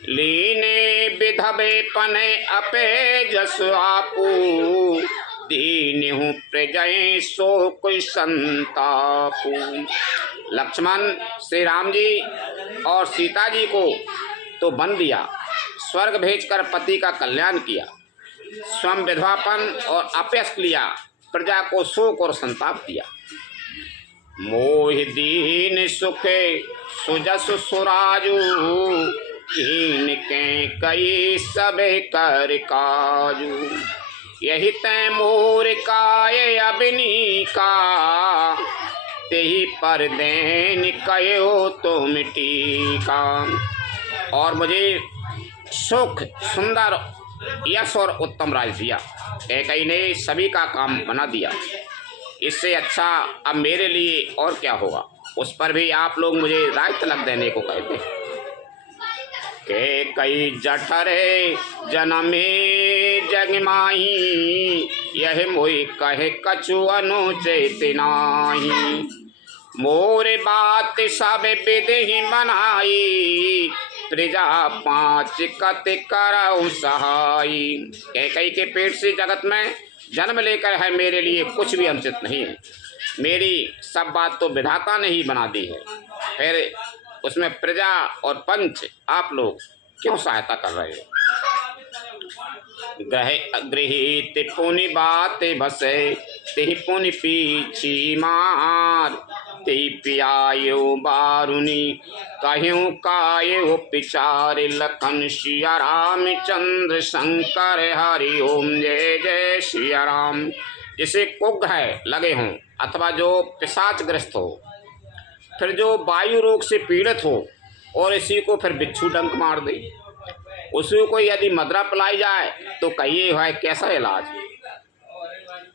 लीने विधवे पने अपे जस आपू, दीनहु प्रजय सो कोई संतापू। लक्ष्मण श्री राम जी और सीता जी को तो बन दिया, स्वर्ग भेजकर पति का कल्याण किया, स्वयं विधवापन और अपयश लिया, प्रजा को शोक और संताप दिया। मोहि दीन सुखे सुजस सुराजू, कीन के कई सबे कर काजू। यही तै मोर काय अबिनी का, तेहि पर देन कयो तो मिटी का। और मुझे सुख सुंदर यश और उत्तम राज दिया। कैकई ने सभी का काम बना दिया। इससे अच्छा अब मेरे लिए और क्या होगा। उस पर भी आप लोग मुझे राज तलक देने को कहते हैं। कैकई जठरे जनमे जगमाही, यह मोहि कहे कछु अनुचित नाही। मोर बात सब विधि बनाई, प्रजा पाँच कत करऊ सहाई। कैकई के पेट से जगत में जन्म लेकर है मेरे लिए कुछ भी अनुचित नहीं है। मेरी सब बात तो विधाता ने ही बना दी है, फिर उसमें प्रजा और पंच आप लोग क्यों सहायता कर रहे हो। गृहित पुनि बात बसे तेहि पुनि पीछी मार तेहि पियायो बारुनी कहूँ कायो पिचार लखन सिया रामचंद्र शंकर हरि ओम जय जय सिया राम। जिसे कुग्घ है लगे हों अथवा जो पिशाचग्रस्त हो, फिर जो वायु रोग से पीड़ित हो और इसी को फिर बिच्छू डंक मार दे, उसी को यदि मदरा पिलाई जाए तो कहिए है कैसा इलाज।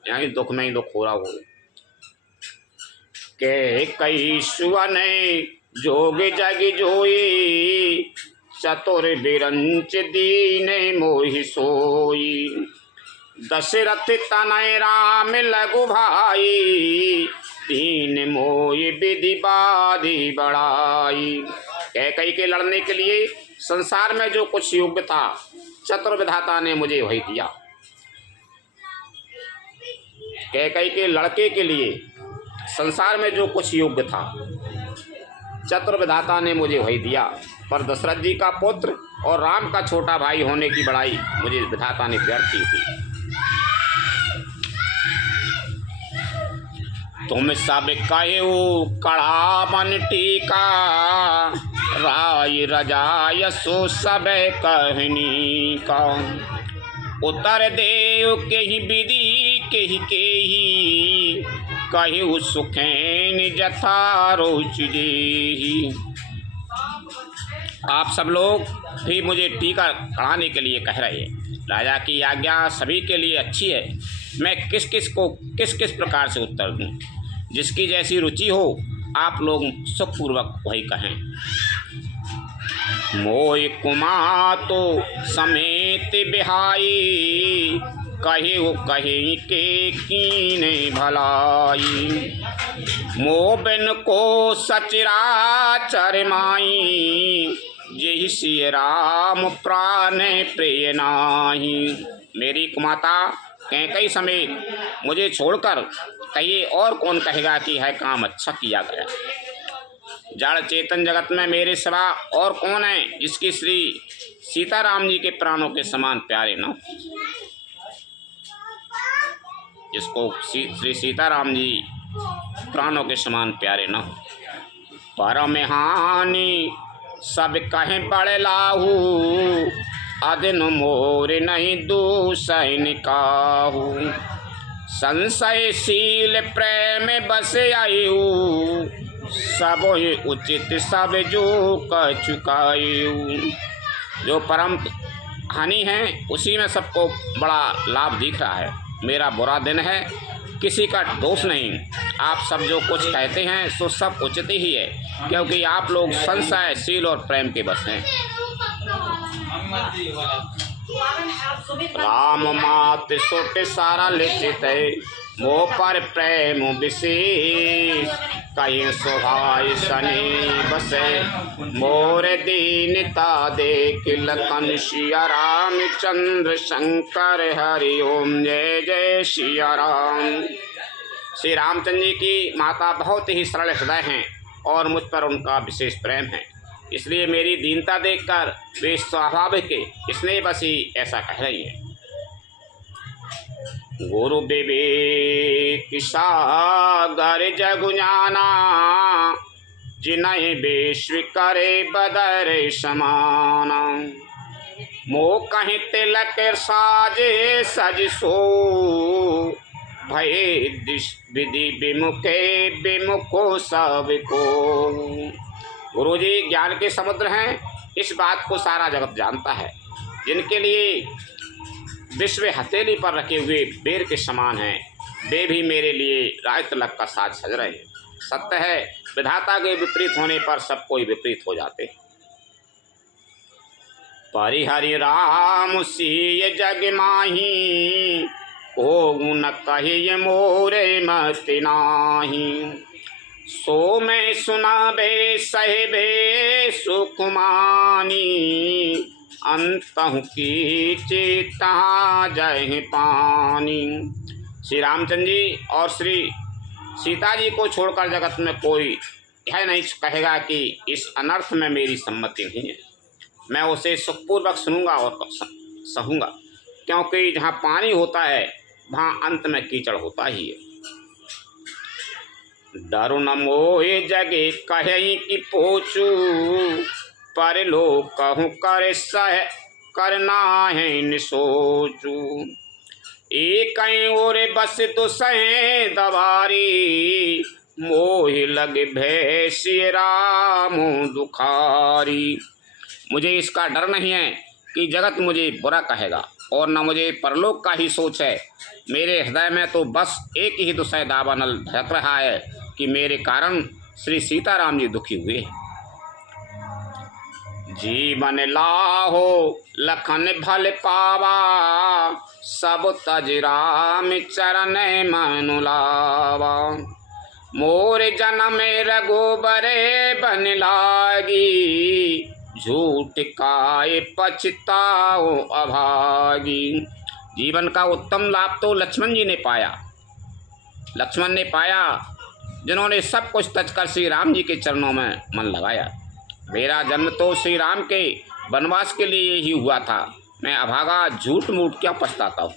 यही दुख में ही दुख हो रहा हो। के कई सुवन जोग जग जोई चतुर बिरंच दीन मोहि सोई। दशरथ तनय राम लघु भाई दीन मोहि विधि बाधी बढ़ाई। कैकई के लड़ने के लिए संसार में जो कुछ योग्य था चतुर विधाता ने मुझे वही दिया। कैकई के लड़के के लिए संसार में जो कुछ योग्य था चतुर विधाता ने मुझे वही दिया, पर दशरथ जी का पुत्र और राम का छोटा भाई होने की बड़ाई मुझे विधाता ने व्यर्थ की थी। तुम सब कहो कड़ा मन टीका राय रजाय सो सब कहनी का। उत्तर देव के ही विधि के ही कहु सुखैन जथा रोच देहि। आप सब लोग भी मुझे टीका कढ़ाने के लिए कह रहे हैं। राजा की आज्ञा सभी के लिए अच्छी है, मैं किस किस को किस किस प्रकार से उत्तर दूं। जिसकी जैसी रुचि हो आप लोग सुखपूर्वक वही कहें। मोय कुमा तो समेत बिहाई कहे वो कहे के कीने भलाई। मोबिन को सचराचर माई जय श्री राम प्राण प्रिय नाही। मेरी कुमाता कैकई समेत मुझे छोड़कर कहिए और कौन कहेगा कि है काम अच्छा किया गया। जड़ चेतन जगत में मेरे सिवा और कौन है जिसकी श्री सीताराम जी के प्राणों के समान प्यारे न, जिसको श्री सीताराम जी प्राणों के समान प्यारे न। परम हानि सब कहे बड़े लाहू अदिन मोर नहीं दूसै निकाहू। संशयशील प्रेम बस आयु सब उचित सब जो कह चुकायु। जो परम हानि है उसी में सबको बड़ा लाभ दिख रहा है। मेरा बुरा दिन है, किसी का दोष नहीं। आप सब जो कुछ कहते हैं सो सब उचित ही है, क्योंकि आप लोग संशयशील और प्रेम के बस हैं। राम मात सोट सारा लिखित मोह पर प्रेम विशेष कहीं सुभाय शनि बसे मोर दीनता देख लखन सिया रामचंद्र शंकर हरि ओम जय जय सिया राम। श्री रामचंद्र जी की माता बहुत ही सरल हृदय हैं और मुझ पर उनका विशेष प्रेम है, इसलिए मेरी दीनता देखकर वे स्वाभाविक स्नेह बस ही ऐसा कह रही है। गुरु विवेक सागर जगु जाना जिन्हें विश्व करे बदर समाना। मोह कहीं तिलक साजे सज सो भय विधि विमुखे विमुखो सबको। गुरु जी ज्ञान के समुद्र हैं, इस बात को सारा जगत जानता है। जिनके लिए विश्व हथेली पर रखे हुए बेर के समान हैं, वे भी मेरे लिए राज तिलक का साज सज रहे हैं। सत्य है, विधाता के विपरीत होने पर सब कोई विपरीत हो जाते हैं। परिहरि राम सिय जग माही को न कहे मोरे मति नाही। सो मैं सुनाबे सहबे सुकुमानी, अंतहु की चेता जय पानी। श्री रामचंद्र जी और श्री सीता जी को छोड़कर जगत में कोई यह नहीं कहेगा कि इस अनर्थ में मेरी सम्मति नहीं है। मैं उसे सुखपूर्वक सुनूंगा और सहूंगा, क्योंकि जहाँ पानी होता है वहाँ अंत में कीचड़ होता ही है। डरु न मोहे जगे कहीं कि पोचू, पर लोग कहूँ कर सह करना है निसोचू। एक और बस तो सहे दवारी, मोह लगे भैसी राम दुखारी। मुझे इसका डर नहीं है कि जगत मुझे बुरा कहेगा, और न मुझे परलोक का ही सोच है। मेरे हृदय में तो बस एक ही दुसह दावानल धड़क रहा है कि मेरे कारण श्री सीताराम जी दुखी हुए। जीवन लाहो लखन भल पावा, सब तज राम चरण मनु लावा। मोर जन्म रघुबरे बन लागी, झूठ काय पछताओ अभागी। जीवन का उत्तम लाभ तो लक्ष्मण जी ने पाया, लक्ष्मण ने पाया, जिन्होंने सब कुछ तज कर श्री राम जी के चरणों में मन लगाया। मेरा जन्म तो श्री राम के वनवास के लिए ही हुआ था। मैं अभागा झूठ मूठ क्या पछताता हूँ।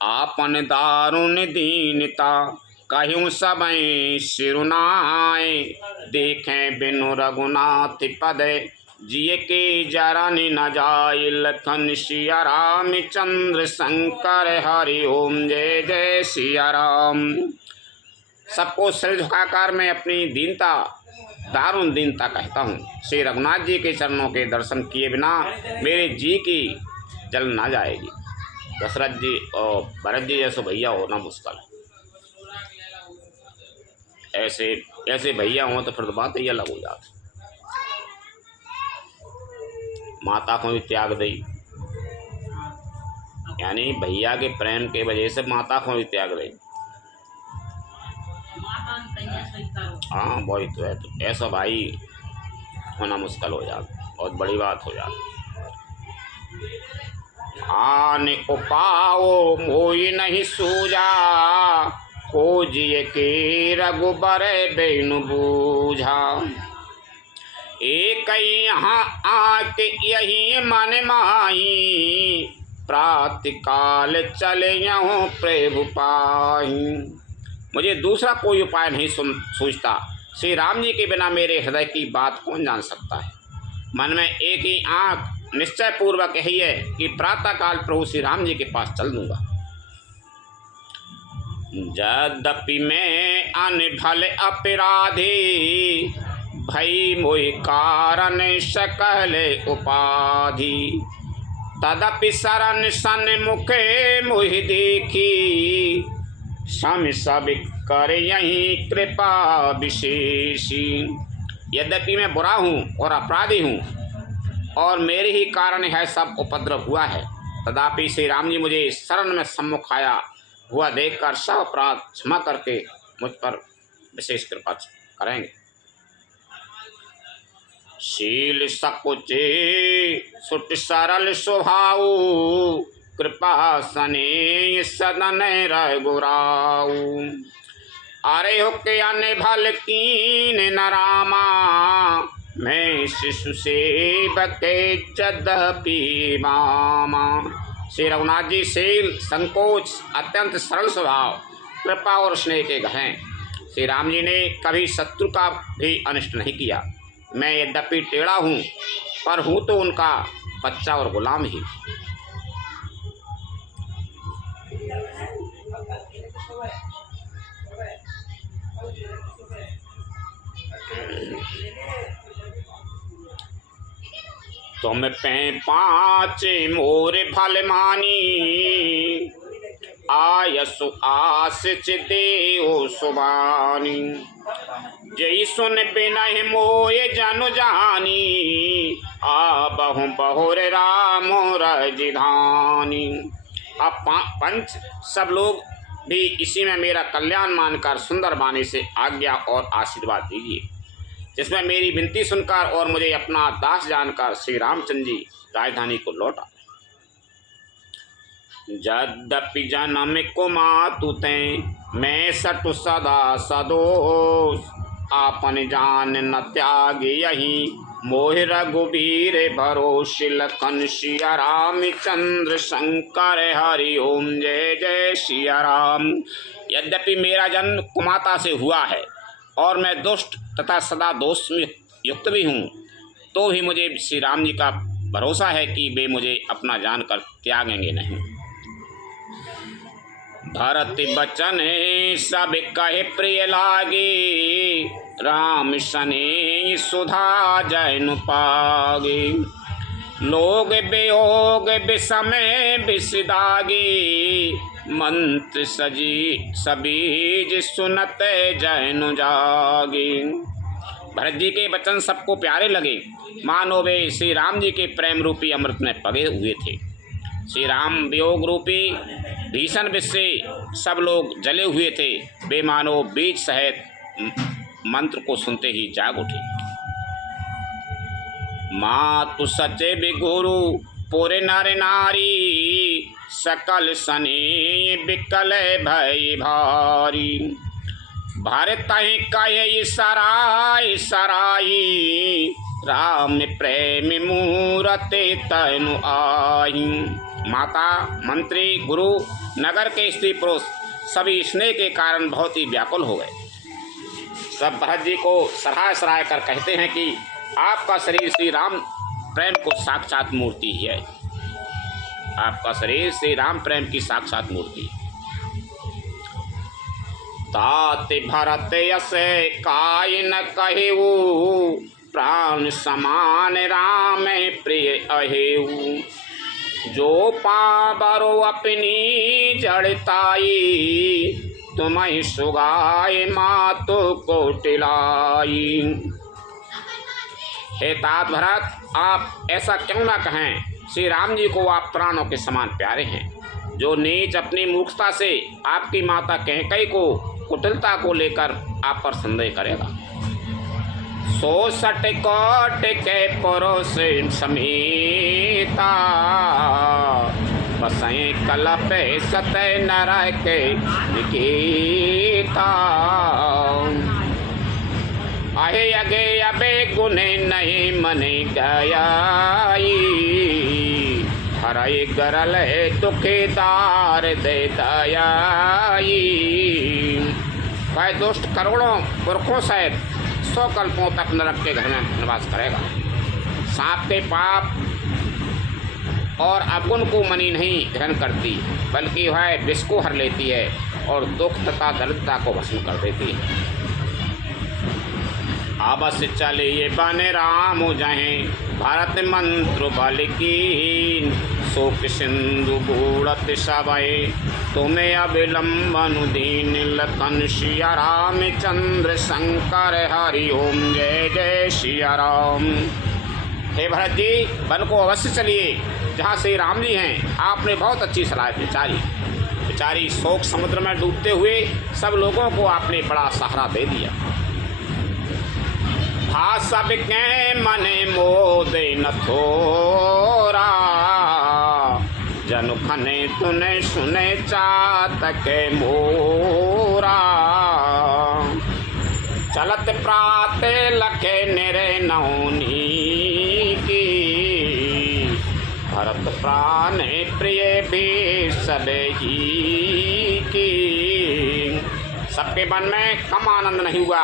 आपन दारुण दीनता कहूँ सबई सिरुनाए, देखें बिनु रघुनाथ पद जिये के जरन न जाय। लखन सिया राम चंद्र शंकर हरि ओम जय जय सिया राम। सबको सिर झुकाकर मैं अपनी दीनता, दारुण दीनता कहता हूँ। श्री रघुनाथ जी के चरणों के दर्शन किए बिना मेरे जी की जल ना जाएगी। दशरथ जी और भरत जी जैसे भैया होना मुश्किल है। ऐसे भैया हों तो फिर तो बात ही अलग हो जाती। माता को भी त्याग दी, यानी भैया के प्रेम के वजह से माता को भी त्याग दी। हाँ वही तो है। तो ऐसा भाई होना मुश्किल हो जाता, बहुत बड़ी बात हो जाती। आन उपाओ मोई नहीं सूझा, खोजिए के रघुबर बेनु बूझा। एक यहाँ आके यही मन माही, प्रातकाल चले यूँ प्रभु पाही। मुझे दूसरा कोई उपाय नहीं सूझता। श्री राम जी के बिना मेरे हृदय की बात कौन जान सकता है। मन में एक ही आँख निश्चय पूर्वक यही है कि प्रातःकाल प्रभु श्री राम जी के पास चल दूंगा। यद्यपि मैं अनभल अपराधी, भई मोहि कारण सकल उपाधि। तदपि शरण सन्मुखे मोहि देखी, सम सब कर यही कृपा विशेषी। यद्यपि मैं बुरा हूँ और अपराधी हूँ, और मेरे ही कारण यह सब उपद्रव हुआ है, तथापि श्री राम जी मुझे शरण में सम्मुख आया हुआ देखकर सब अपराध क्षमा करके मुझ पर विशेष कृपा करेंगे। शील सकुचे सुट सरल स्वभाव, कृपा सने सदन रघुराऊ। अरे हो के अने भल कीन न रामा, मैं शिशु सेवक जदपि मामा। श्री रघुनाथ जी शील, संकोच, अत्यंत सरल स्वभाव, कृपा और स्नेह के घर हैं। श्री राम जी ने कभी शत्रु का भी अनिष्ट नहीं किया। मैं यद्यपि टेढ़ा हूँ, पर हूँ तो उनका बच्चा और गुलाम ही। तुम पे पाँच मोर भल मानी, आयसु आस देओ सुबानी। जय सुन बिनहि मोय जनु जानी, आबहु बहुर राम रजिधानी। अब पंच सब लोग भी इसी में मेरा कल्याण मानकर सुंदर वाणी से आज्ञा और आशीर्वाद दीजिए, जिसमें मेरी विनती सुनकर और मुझे अपना दास जानकर श्री रामचंद्र जी राजधानी को लौटा। यद्यपि जन्म को मातु तैं मैं सटु सदा सदोष, आपन जान न त्याग यही मोह रघुबीर भरोस, लखन सिया रामचंद्र शंकर हरि ओम जय जय सिया राम। यद्यपि मेरा जन्म कुमाता से हुआ है और मैं दुष्ट तथा सदा दोष में युक्त भी हूँ, तो भी मुझे श्री राम जी का भरोसा है कि वे मुझे अपना जानकर त्यागेंगे नहीं। भरत बचन सब कहे प्रिय लागे, राम सने सुधा जैन पागे, लोग वियोग विषमय विषदागे, मंत्र सजी सबीज सुनत जैन जागे। भरत जी के वचन सबको प्यारे लगे, मानो वे श्री राम जी के प्रेम रूपी अमृत में पगे हुए थे। श्री राम वियोग रूपी भीषण विष से सब लोग जले हुए थे, वे मानो बीज सहित मंत्र को सुनते ही जाग उठे। मातु सचे गुरु पुर नर नारी, सकल सने बिकल भय भारी, भारत कहे सराय सराई, राम प्रेम मूरते तनु आई। माता, मंत्री, गुरु, नगर के स्त्री पुरुष सभी स्नेह के कारण बहुत ही व्याकुल हो गए। सब भरत जी को सराय सराय कर कहते हैं कि आपका शरीर श्री राम प्रेम को साक्षात मूर्ति है, आपका शरीर श्री राम प्रेम की साक्षात मूर्ति। तात भरत यस काय न कहेऊ, प्राण समान राम प्रिय अहेऊ, जो पाबरो अपनी जड़ताई, तुम्हें सुगाए मातु को टिलाई। हे तात भरत, आप ऐसा क्यों ना कहें, श्री राम जी को आप प्राणों के समान प्यारे हैं। जो नीच अपनी मूर्खता से आपकी माता कैकेयी को कुटिलता को लेकर आप पर संदेह करेगा, सो सट कोट के पुरुष समीता, बसई कलप सतय नर के निकेता, आहे अगे अबे गुने नहीं मने गयाई, हराई गरल दुखीदार दे दयाई। वह दुष्ट करोड़ों पुरखों सहित 100 कल्पों तक नरक के घर में निवास करेगा। सांप के पाप और अवगुण को मनी नहीं ग्रहण करती, बल्कि वह विष को हर लेती है और दुख तथा दरिद्रता को भस्म कर देती है। अवश्य चलिए बन राम जहें भारत मंत्र बल की, शोक सिंधु बूढ़त सबय तुम्हें अविलंबन दीन, लखन सिया रामचंद्र शंकर हरि ओम जय जय सिया राम। हे भरत जी, वन को अवश्य चलिए जहाँ श्री राम जी हैं। आपने बहुत अच्छी सलाह विचारी, बेचारी शोक समुद्र में डूबते हुए सब लोगों को आपने बड़ा सहारा दे दिया। हाँ सब के मने मोदे न थोरा, जनु खने तुने सुने चात के मोरा, चलत प्राते लखे निरे नौनी की, भरत प्राण प्रिय भी सबे ही की। सबके मन में कम आनंद नहीं हुआ,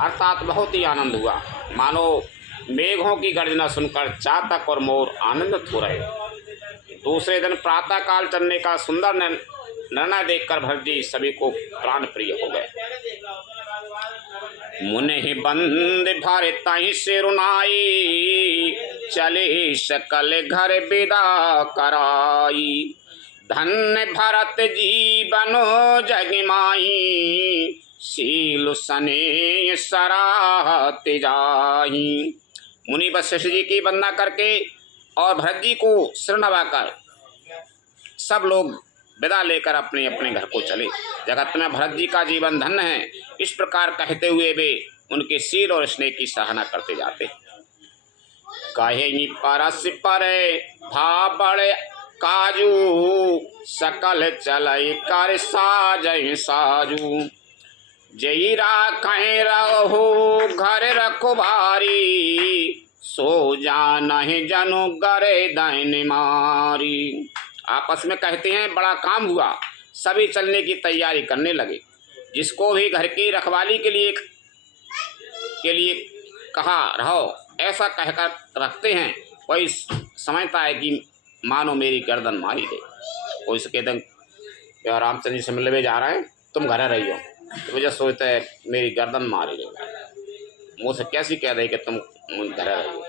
अर्थात बहुत ही आनंद हुआ, मानो मेघों की गर्जना सुनकर चातक और मोर आनंदित हो रहे। दूसरे दिन प्रातः काल चलने का सुंदर निर्णय देखकर भरत जी सभी को प्राण प्रिय हो गए। मुनि बंद भारत सिरुनाई, चले सकल घर विदा कराई, धन्य भरत जीवनो जगमाई, शील सने सराहत जाही। मुनि वशिष्ठ जी की वंदना करके और भरत जी को सिर नवाकर सब लोग विदा लेकर अपने अपने घर को चले। जगत में भरत जी का जीवन धन्य है। इस प्रकार कहते हुए वे उनके शील और स्नेह की सराहना करते जाते। कहेंगी परस परे भा बड़े काजू, सकल चलई कर साजय साजू। जई राखें रहो घर रखवारी, सो जानहि जनु गरे दैन मारी। आपस में कहते हैं बड़ा काम हुआ, सभी चलने की तैयारी करने लगे। जिसको भी घर की रखवाली के लिए कहा रहो, ऐसा कहकर रखते हैं। कोई समझता है कि मानो मेरी गर्दन मारी गई। कोई से कहते हैं रामचंद्र जी से मिलने जा रहे हैं, तुम घर रही हो, तो मुझे सोचता है मेरी गर्दन मारी गई। मुँह से कैसी कह रही कि तुम घर रही हो।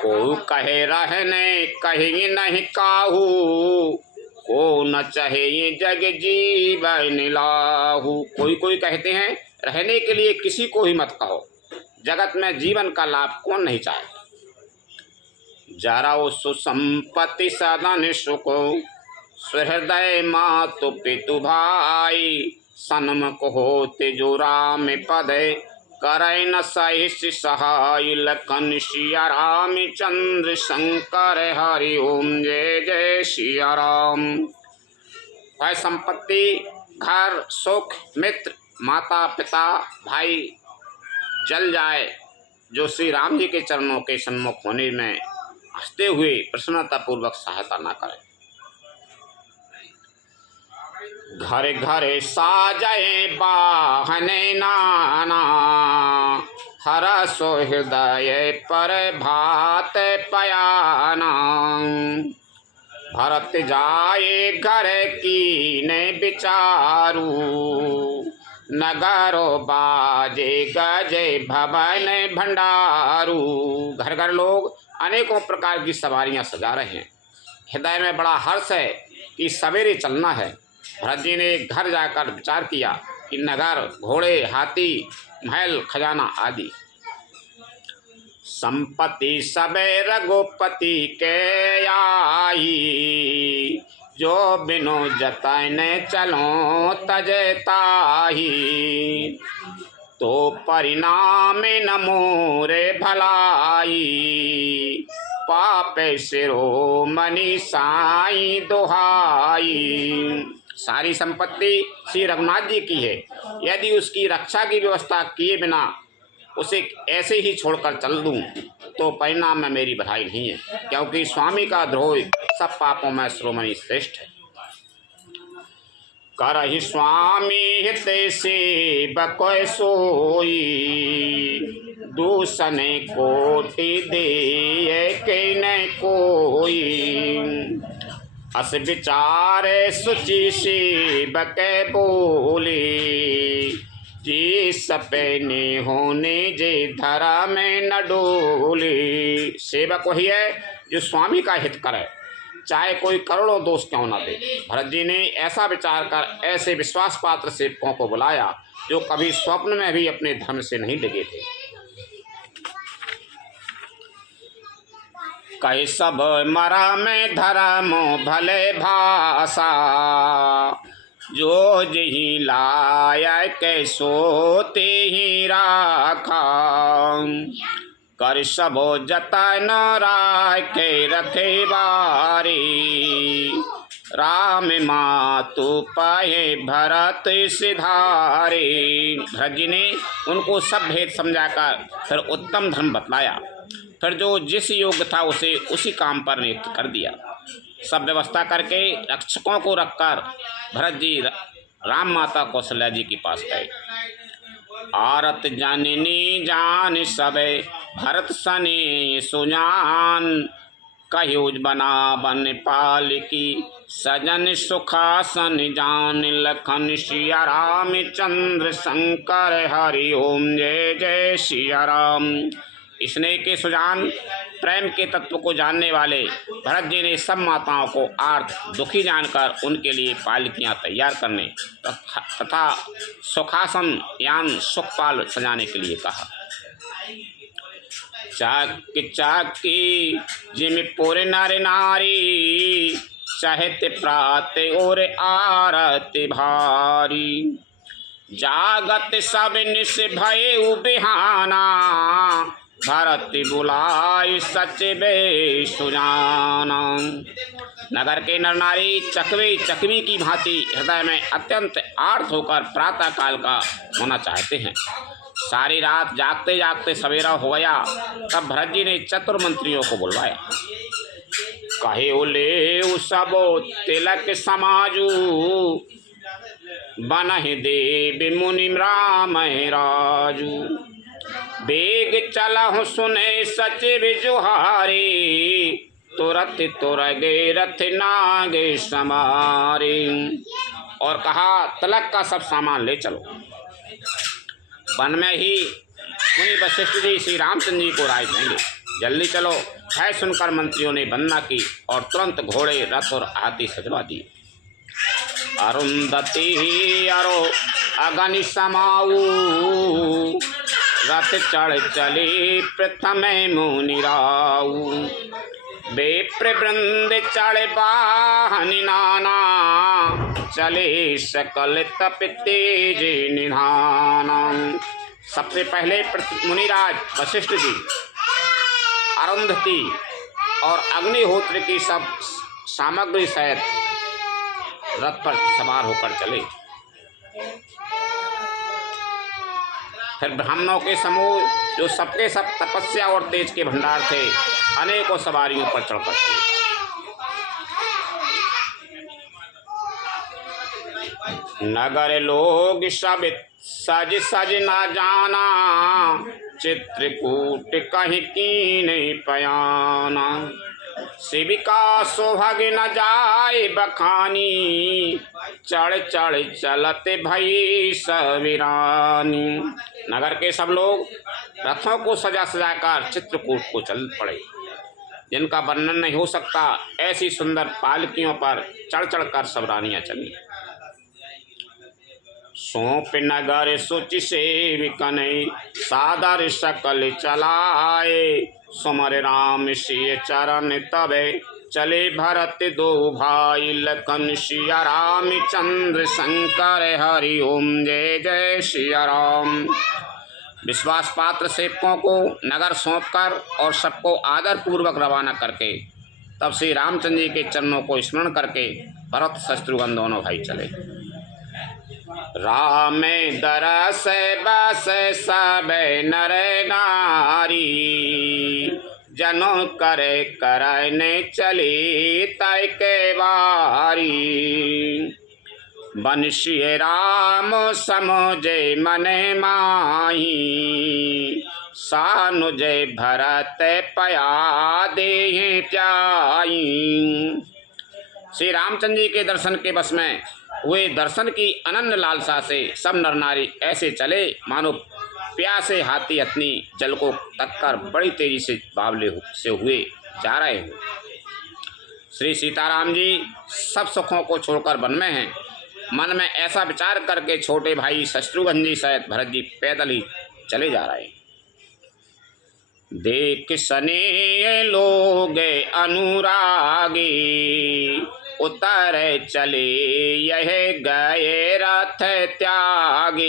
को कहे रहने कहेंगे नहीं काहू, को न चाहे जग जीवन लाहू। कोई कहते हैं रहने के लिए किसी को ही मत कहो, जगत में जीवन का लाभ कौन नहीं चाहे। जराओ सुसंपत्ति सदन सुख, सुहृदय मातु पितु भाई। सन्मुख होते जो राम पद, करे न सहिष्य सहाय। लखन सिया राम चंद्र शंकर हरि ओम जय जय सिया राम। वह संपत्ति, घर, सुख, मित्र, माता पिता, भाई जल जाए जो श्री राम जी के चरणों के सन्मुख होने में हंसते हुए प्रसन्नता पूर्वक सहायता न करें। घर घर साजय बाहने नाना, हरसो हृदय पर भात पयाना। भरत जाए घर की ने विचारू, नगरो बाजे गजे भवन भंडारू। घर घर लोग अनेकों प्रकार की सवारियां सजा रहे हैं। हृदय में बड़ा हर्ष है कि सवेरे चलना है। भरत जी ने घर जाकर विचार किया कि नगर, घोड़े, हाथी, महल, खजाना आदि संपत्ति सबे रघुपति के आई। जो बिनु जतन चलो तजे ताही, तो परिणाम न मोरे भलाई। पापे सिरो मनी साई दुहाई। सारी संपत्ति श्री रघुनाथ जी की है। यदि उसकी रक्षा की व्यवस्था किए बिना उसे ऐसे ही छोड़कर चल दूं, तो परिणाम में मेरी बधाई नहीं है, क्योंकि स्वामी का द्रोह सब पापों में शिरोमणि श्रेष्ठ है। करहि स्वामी हित से बकोय सोई, दूसने कोटि दे के न कोई। अस विचारे सुचि से बके बोले, जी सपने होने जे धरा में न डोले। सेवक वही है जो स्वामी का हित करे, चाहे कोई करोड़ों दोष क्यों न दे। भरत जी ने ऐसा विचार कर ऐसे विश्वास पात्र सेवकों को बुलाया जो कभी स्वप्न में भी अपने धर्म से नहीं डिगे थे। कई सब मरा में धर्म भले भाषा, जो जही लाया के सोते ही राखा। कर सबो जतन राय के रखे बारी, राम मातु पाए भरत सिधारे। भरत जी ने उनको सब भेद समझाकर फिर उत्तम धर्म बतलाया। फिर जो जिस योग्य था उसे उसी काम पर नियुक्त कर दिया। सब व्यवस्था करके रक्षकों को रखकर भरत जी राम माता कौशल्या जी के पास गए। आरत जननी जान सबे भरत सने सुजान, कह्युज बना बन पाल की सजन सुखासन जान। लखन सिया राम चंद्र शंकर हरि ओम जय जय सिया राम। स्नेह के सुजान, प्रेम के तत्व को जानने वाले भरत जी ने सब माताओं को आर्त दुखी जानकर उनके लिए पालकियां तैयार करने तथा सुखासन यान सुखपाल सजाने के लिए कहा। चाकी चाकी जिम पूरे नारे नारी, सहत प्रात और आरती भारी। जागत सब निश भय बिहाना, भरत बुलाए सच बे सुजाना। नगर के नर नारी चकवे चकवी की भांति हृदय में अत्यंत आर्त होकर प्रातः काल का होना चाहते हैं। सारी रात जागते जागते सवेरा हो गया, तब भरत जी ने चतुर मंत्रियों को बुलवाया। कहे ले सबो तिलक समाजू, बनहि देव मुनि राम राजू। बेग चलहु सुने सचिव जुहारे, तुरत तुरगे रथ नागे समारे। और कहा तिलक का सब सामान ले चलो। वन में ही मुनि वशिष्ठ जी श्री रामचंद्र जी को राय देंगे, जल्दी चलो। है सुनकर मंत्रियों ने वंदना की और तुरंत घोड़े रथ और हाथी सजवा दिए। अरुंधति अरो अगनि समाऊ, रथ चढ़ चले प्रथम मुनि राऊ। बेप्र वृंद चढ़ वाहन नाना, चले सकल तप तेज निधाना। सबसे पहले मुनिराज वशिष्ठ जी अरुंधति और अग्निहोत्र की सब सामग्री सहित रथ पर सवार होकर चले। फिर ब्राह्मणों के समूह जो सबके सब तपस्या और तेज के भंडार थे, अनेकों सवारियों पर चढ़कर चले। नगर लोग सब सज सज न जाना, चित्रकूट कहीं कीने पयाना। शिविका सौभाग न जाए बखानी, चढ़ चढ़ चलत भई सविरानी। नगर के सब लोग रथों को सजा सजाकर चित्रकूट को चल पड़े, जिनका वर्णन नहीं हो सकता। ऐसी सुंदर पालकियों पर चढ़ चढ़कर सब रानियां चली। सौंप नगर सुचि सेविकन, सादर सकल चलाए। सुमर राम सिय चरण तबे, चले भरत दो भाई। लखन सिया राम चंद्र शंकर हरि ओम जय जय सिया राम। विश्वास पात्र सेवकों को नगर सौंपकर और सबको आदर पूर्वक रवाना करके तब श्री रामचंद्र जी के चरणों को स्मरण करके भरत शत्रुघ्न दोनों भाई चले। राम दरस बस सब नर नारी, जनों करे करने चली तय के बारी। बंशी राम समझे मन माही, सानुजय भरत पया दे प्याई। श्री रामचंद्र जी के दर्शन के बस में हुए दर्शन की अनन्य लालसा से सब नर नारी ऐसे चले मानो प्यासे हाथी अपनी जल को तककर बड़ी तेजी से बावले से हुए जा रहे हैं। श्री सीताराम जी सब सुखों को छोड़कर वन में हैं। मन में ऐसा विचार करके छोटे भाई शत्रुघ्न जी सहित भरत जी पैदल ही चले जा रहे हैं। देख सने लोग अनुरागी, उतर चले यह गए रथ त्यागी।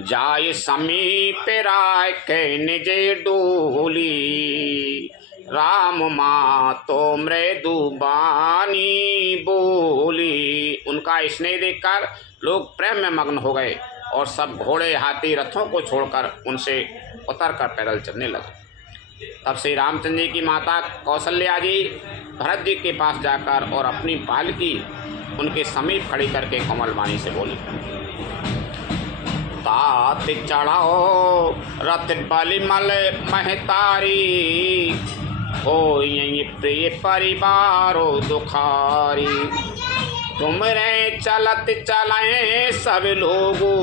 जाय समीप राख निज डोली, राम माँ तो मृदु बानी बोली। उनका स्नेह देखकर लोग प्रेम में मग्न हो गए और सब घोड़े हाथी रथों को छोड़कर उनसे उतरकर पैदल चलने लगे। तब श्री रामचंद्र जी की माता कौशल्या जी भरत जी के पास जाकर और अपनी पालकी उनके समीप खड़ी करके कोमलवाणी से बोली, तात चढ़ाओ रथ बलिमल महतारी, हो यही प्रिय परिवारो दुखारी। तुमरे चलत चलाए सब लोगू,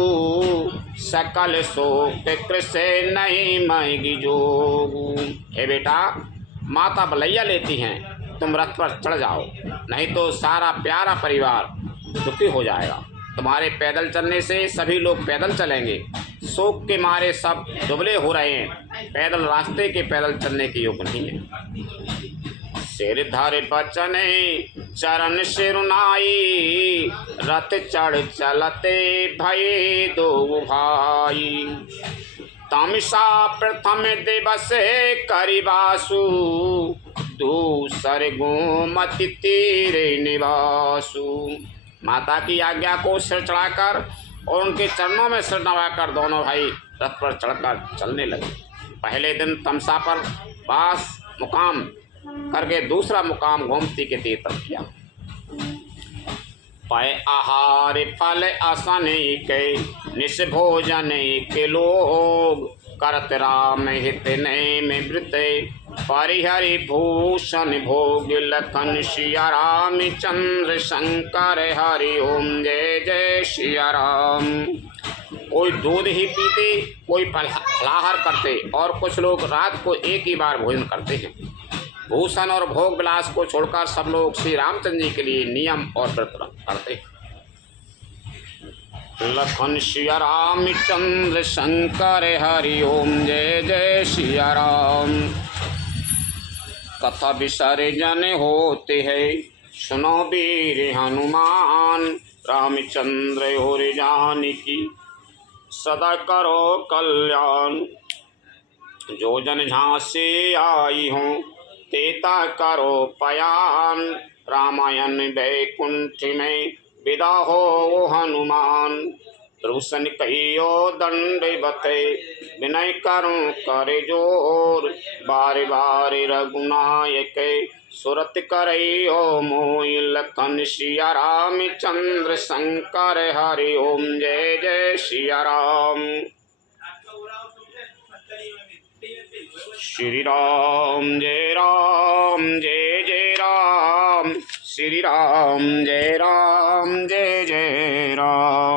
सकल शोक कृष्ण नहीं मैगी जोगू। हे बेटा, माता बलैया लेती हैं, तुम रथ पर चढ़ जाओ, नहीं तो सारा प्यारा परिवार दुखी हो जाएगा। तुम्हारे पैदल चलने से सभी लोग पैदल चलेंगे, शोक के मारे सब दुबले हो रहे हैं, पैदल रास्ते के पैदल चलने के योग नहीं है। सिर धर बचन चरण सिरुनाई, रथ चढ़ चलते भये दो भाई। तमसा प्रथम दिवस करिबासु, दूसर गोमति तीरे निवासु। माता की आज्ञा को सिर चढ़ाकर और उनके चरणों में सिर नवाकर दोनों भाई रथ पर चढ़कर चलने लगे। पहले दिन तमसा पर वास मुकाम करके दूसरा मुकाम गोमती के तीर पर किया। पय आहार फल आसन के निस भोजन के लोग, करत राम हित नेम वृत परिहरि भूषण भोग। लखन सिया राम चंद्र शंकर हरि ओम जय जय सिया राम। कोई दूध ही पीते, कोई फलाहार करते और कुछ लोग रात को एक ही बार भोजन करते हैं। भूषण और भोग विलास को छोड़कर सब लोग श्री रामचंद्र जी के लिए नियम और व्रत करते हैं। लखन सिया राम चंद्र शंकर हरि ओम जय जय सिया राम। कथा विसर्जन होते है सुनो वीर हनुमान, रामचंद्र और जानकी सदा करो कल्याण। जो जन झांसे आई हूँ तेता करो पयान, रामायण वैकुंठ में विदा हो हनुमान। प्रभुसन कहियो दंड बते विनय करूं कर जोर, बार बार रघुनायक सुरत करियो मोहि। लखन सिया राम चंद्र शंकर हरि ओम जय जय सिया राम। श्री राम जय राम जय जय राम, श्री राम जय जय राम।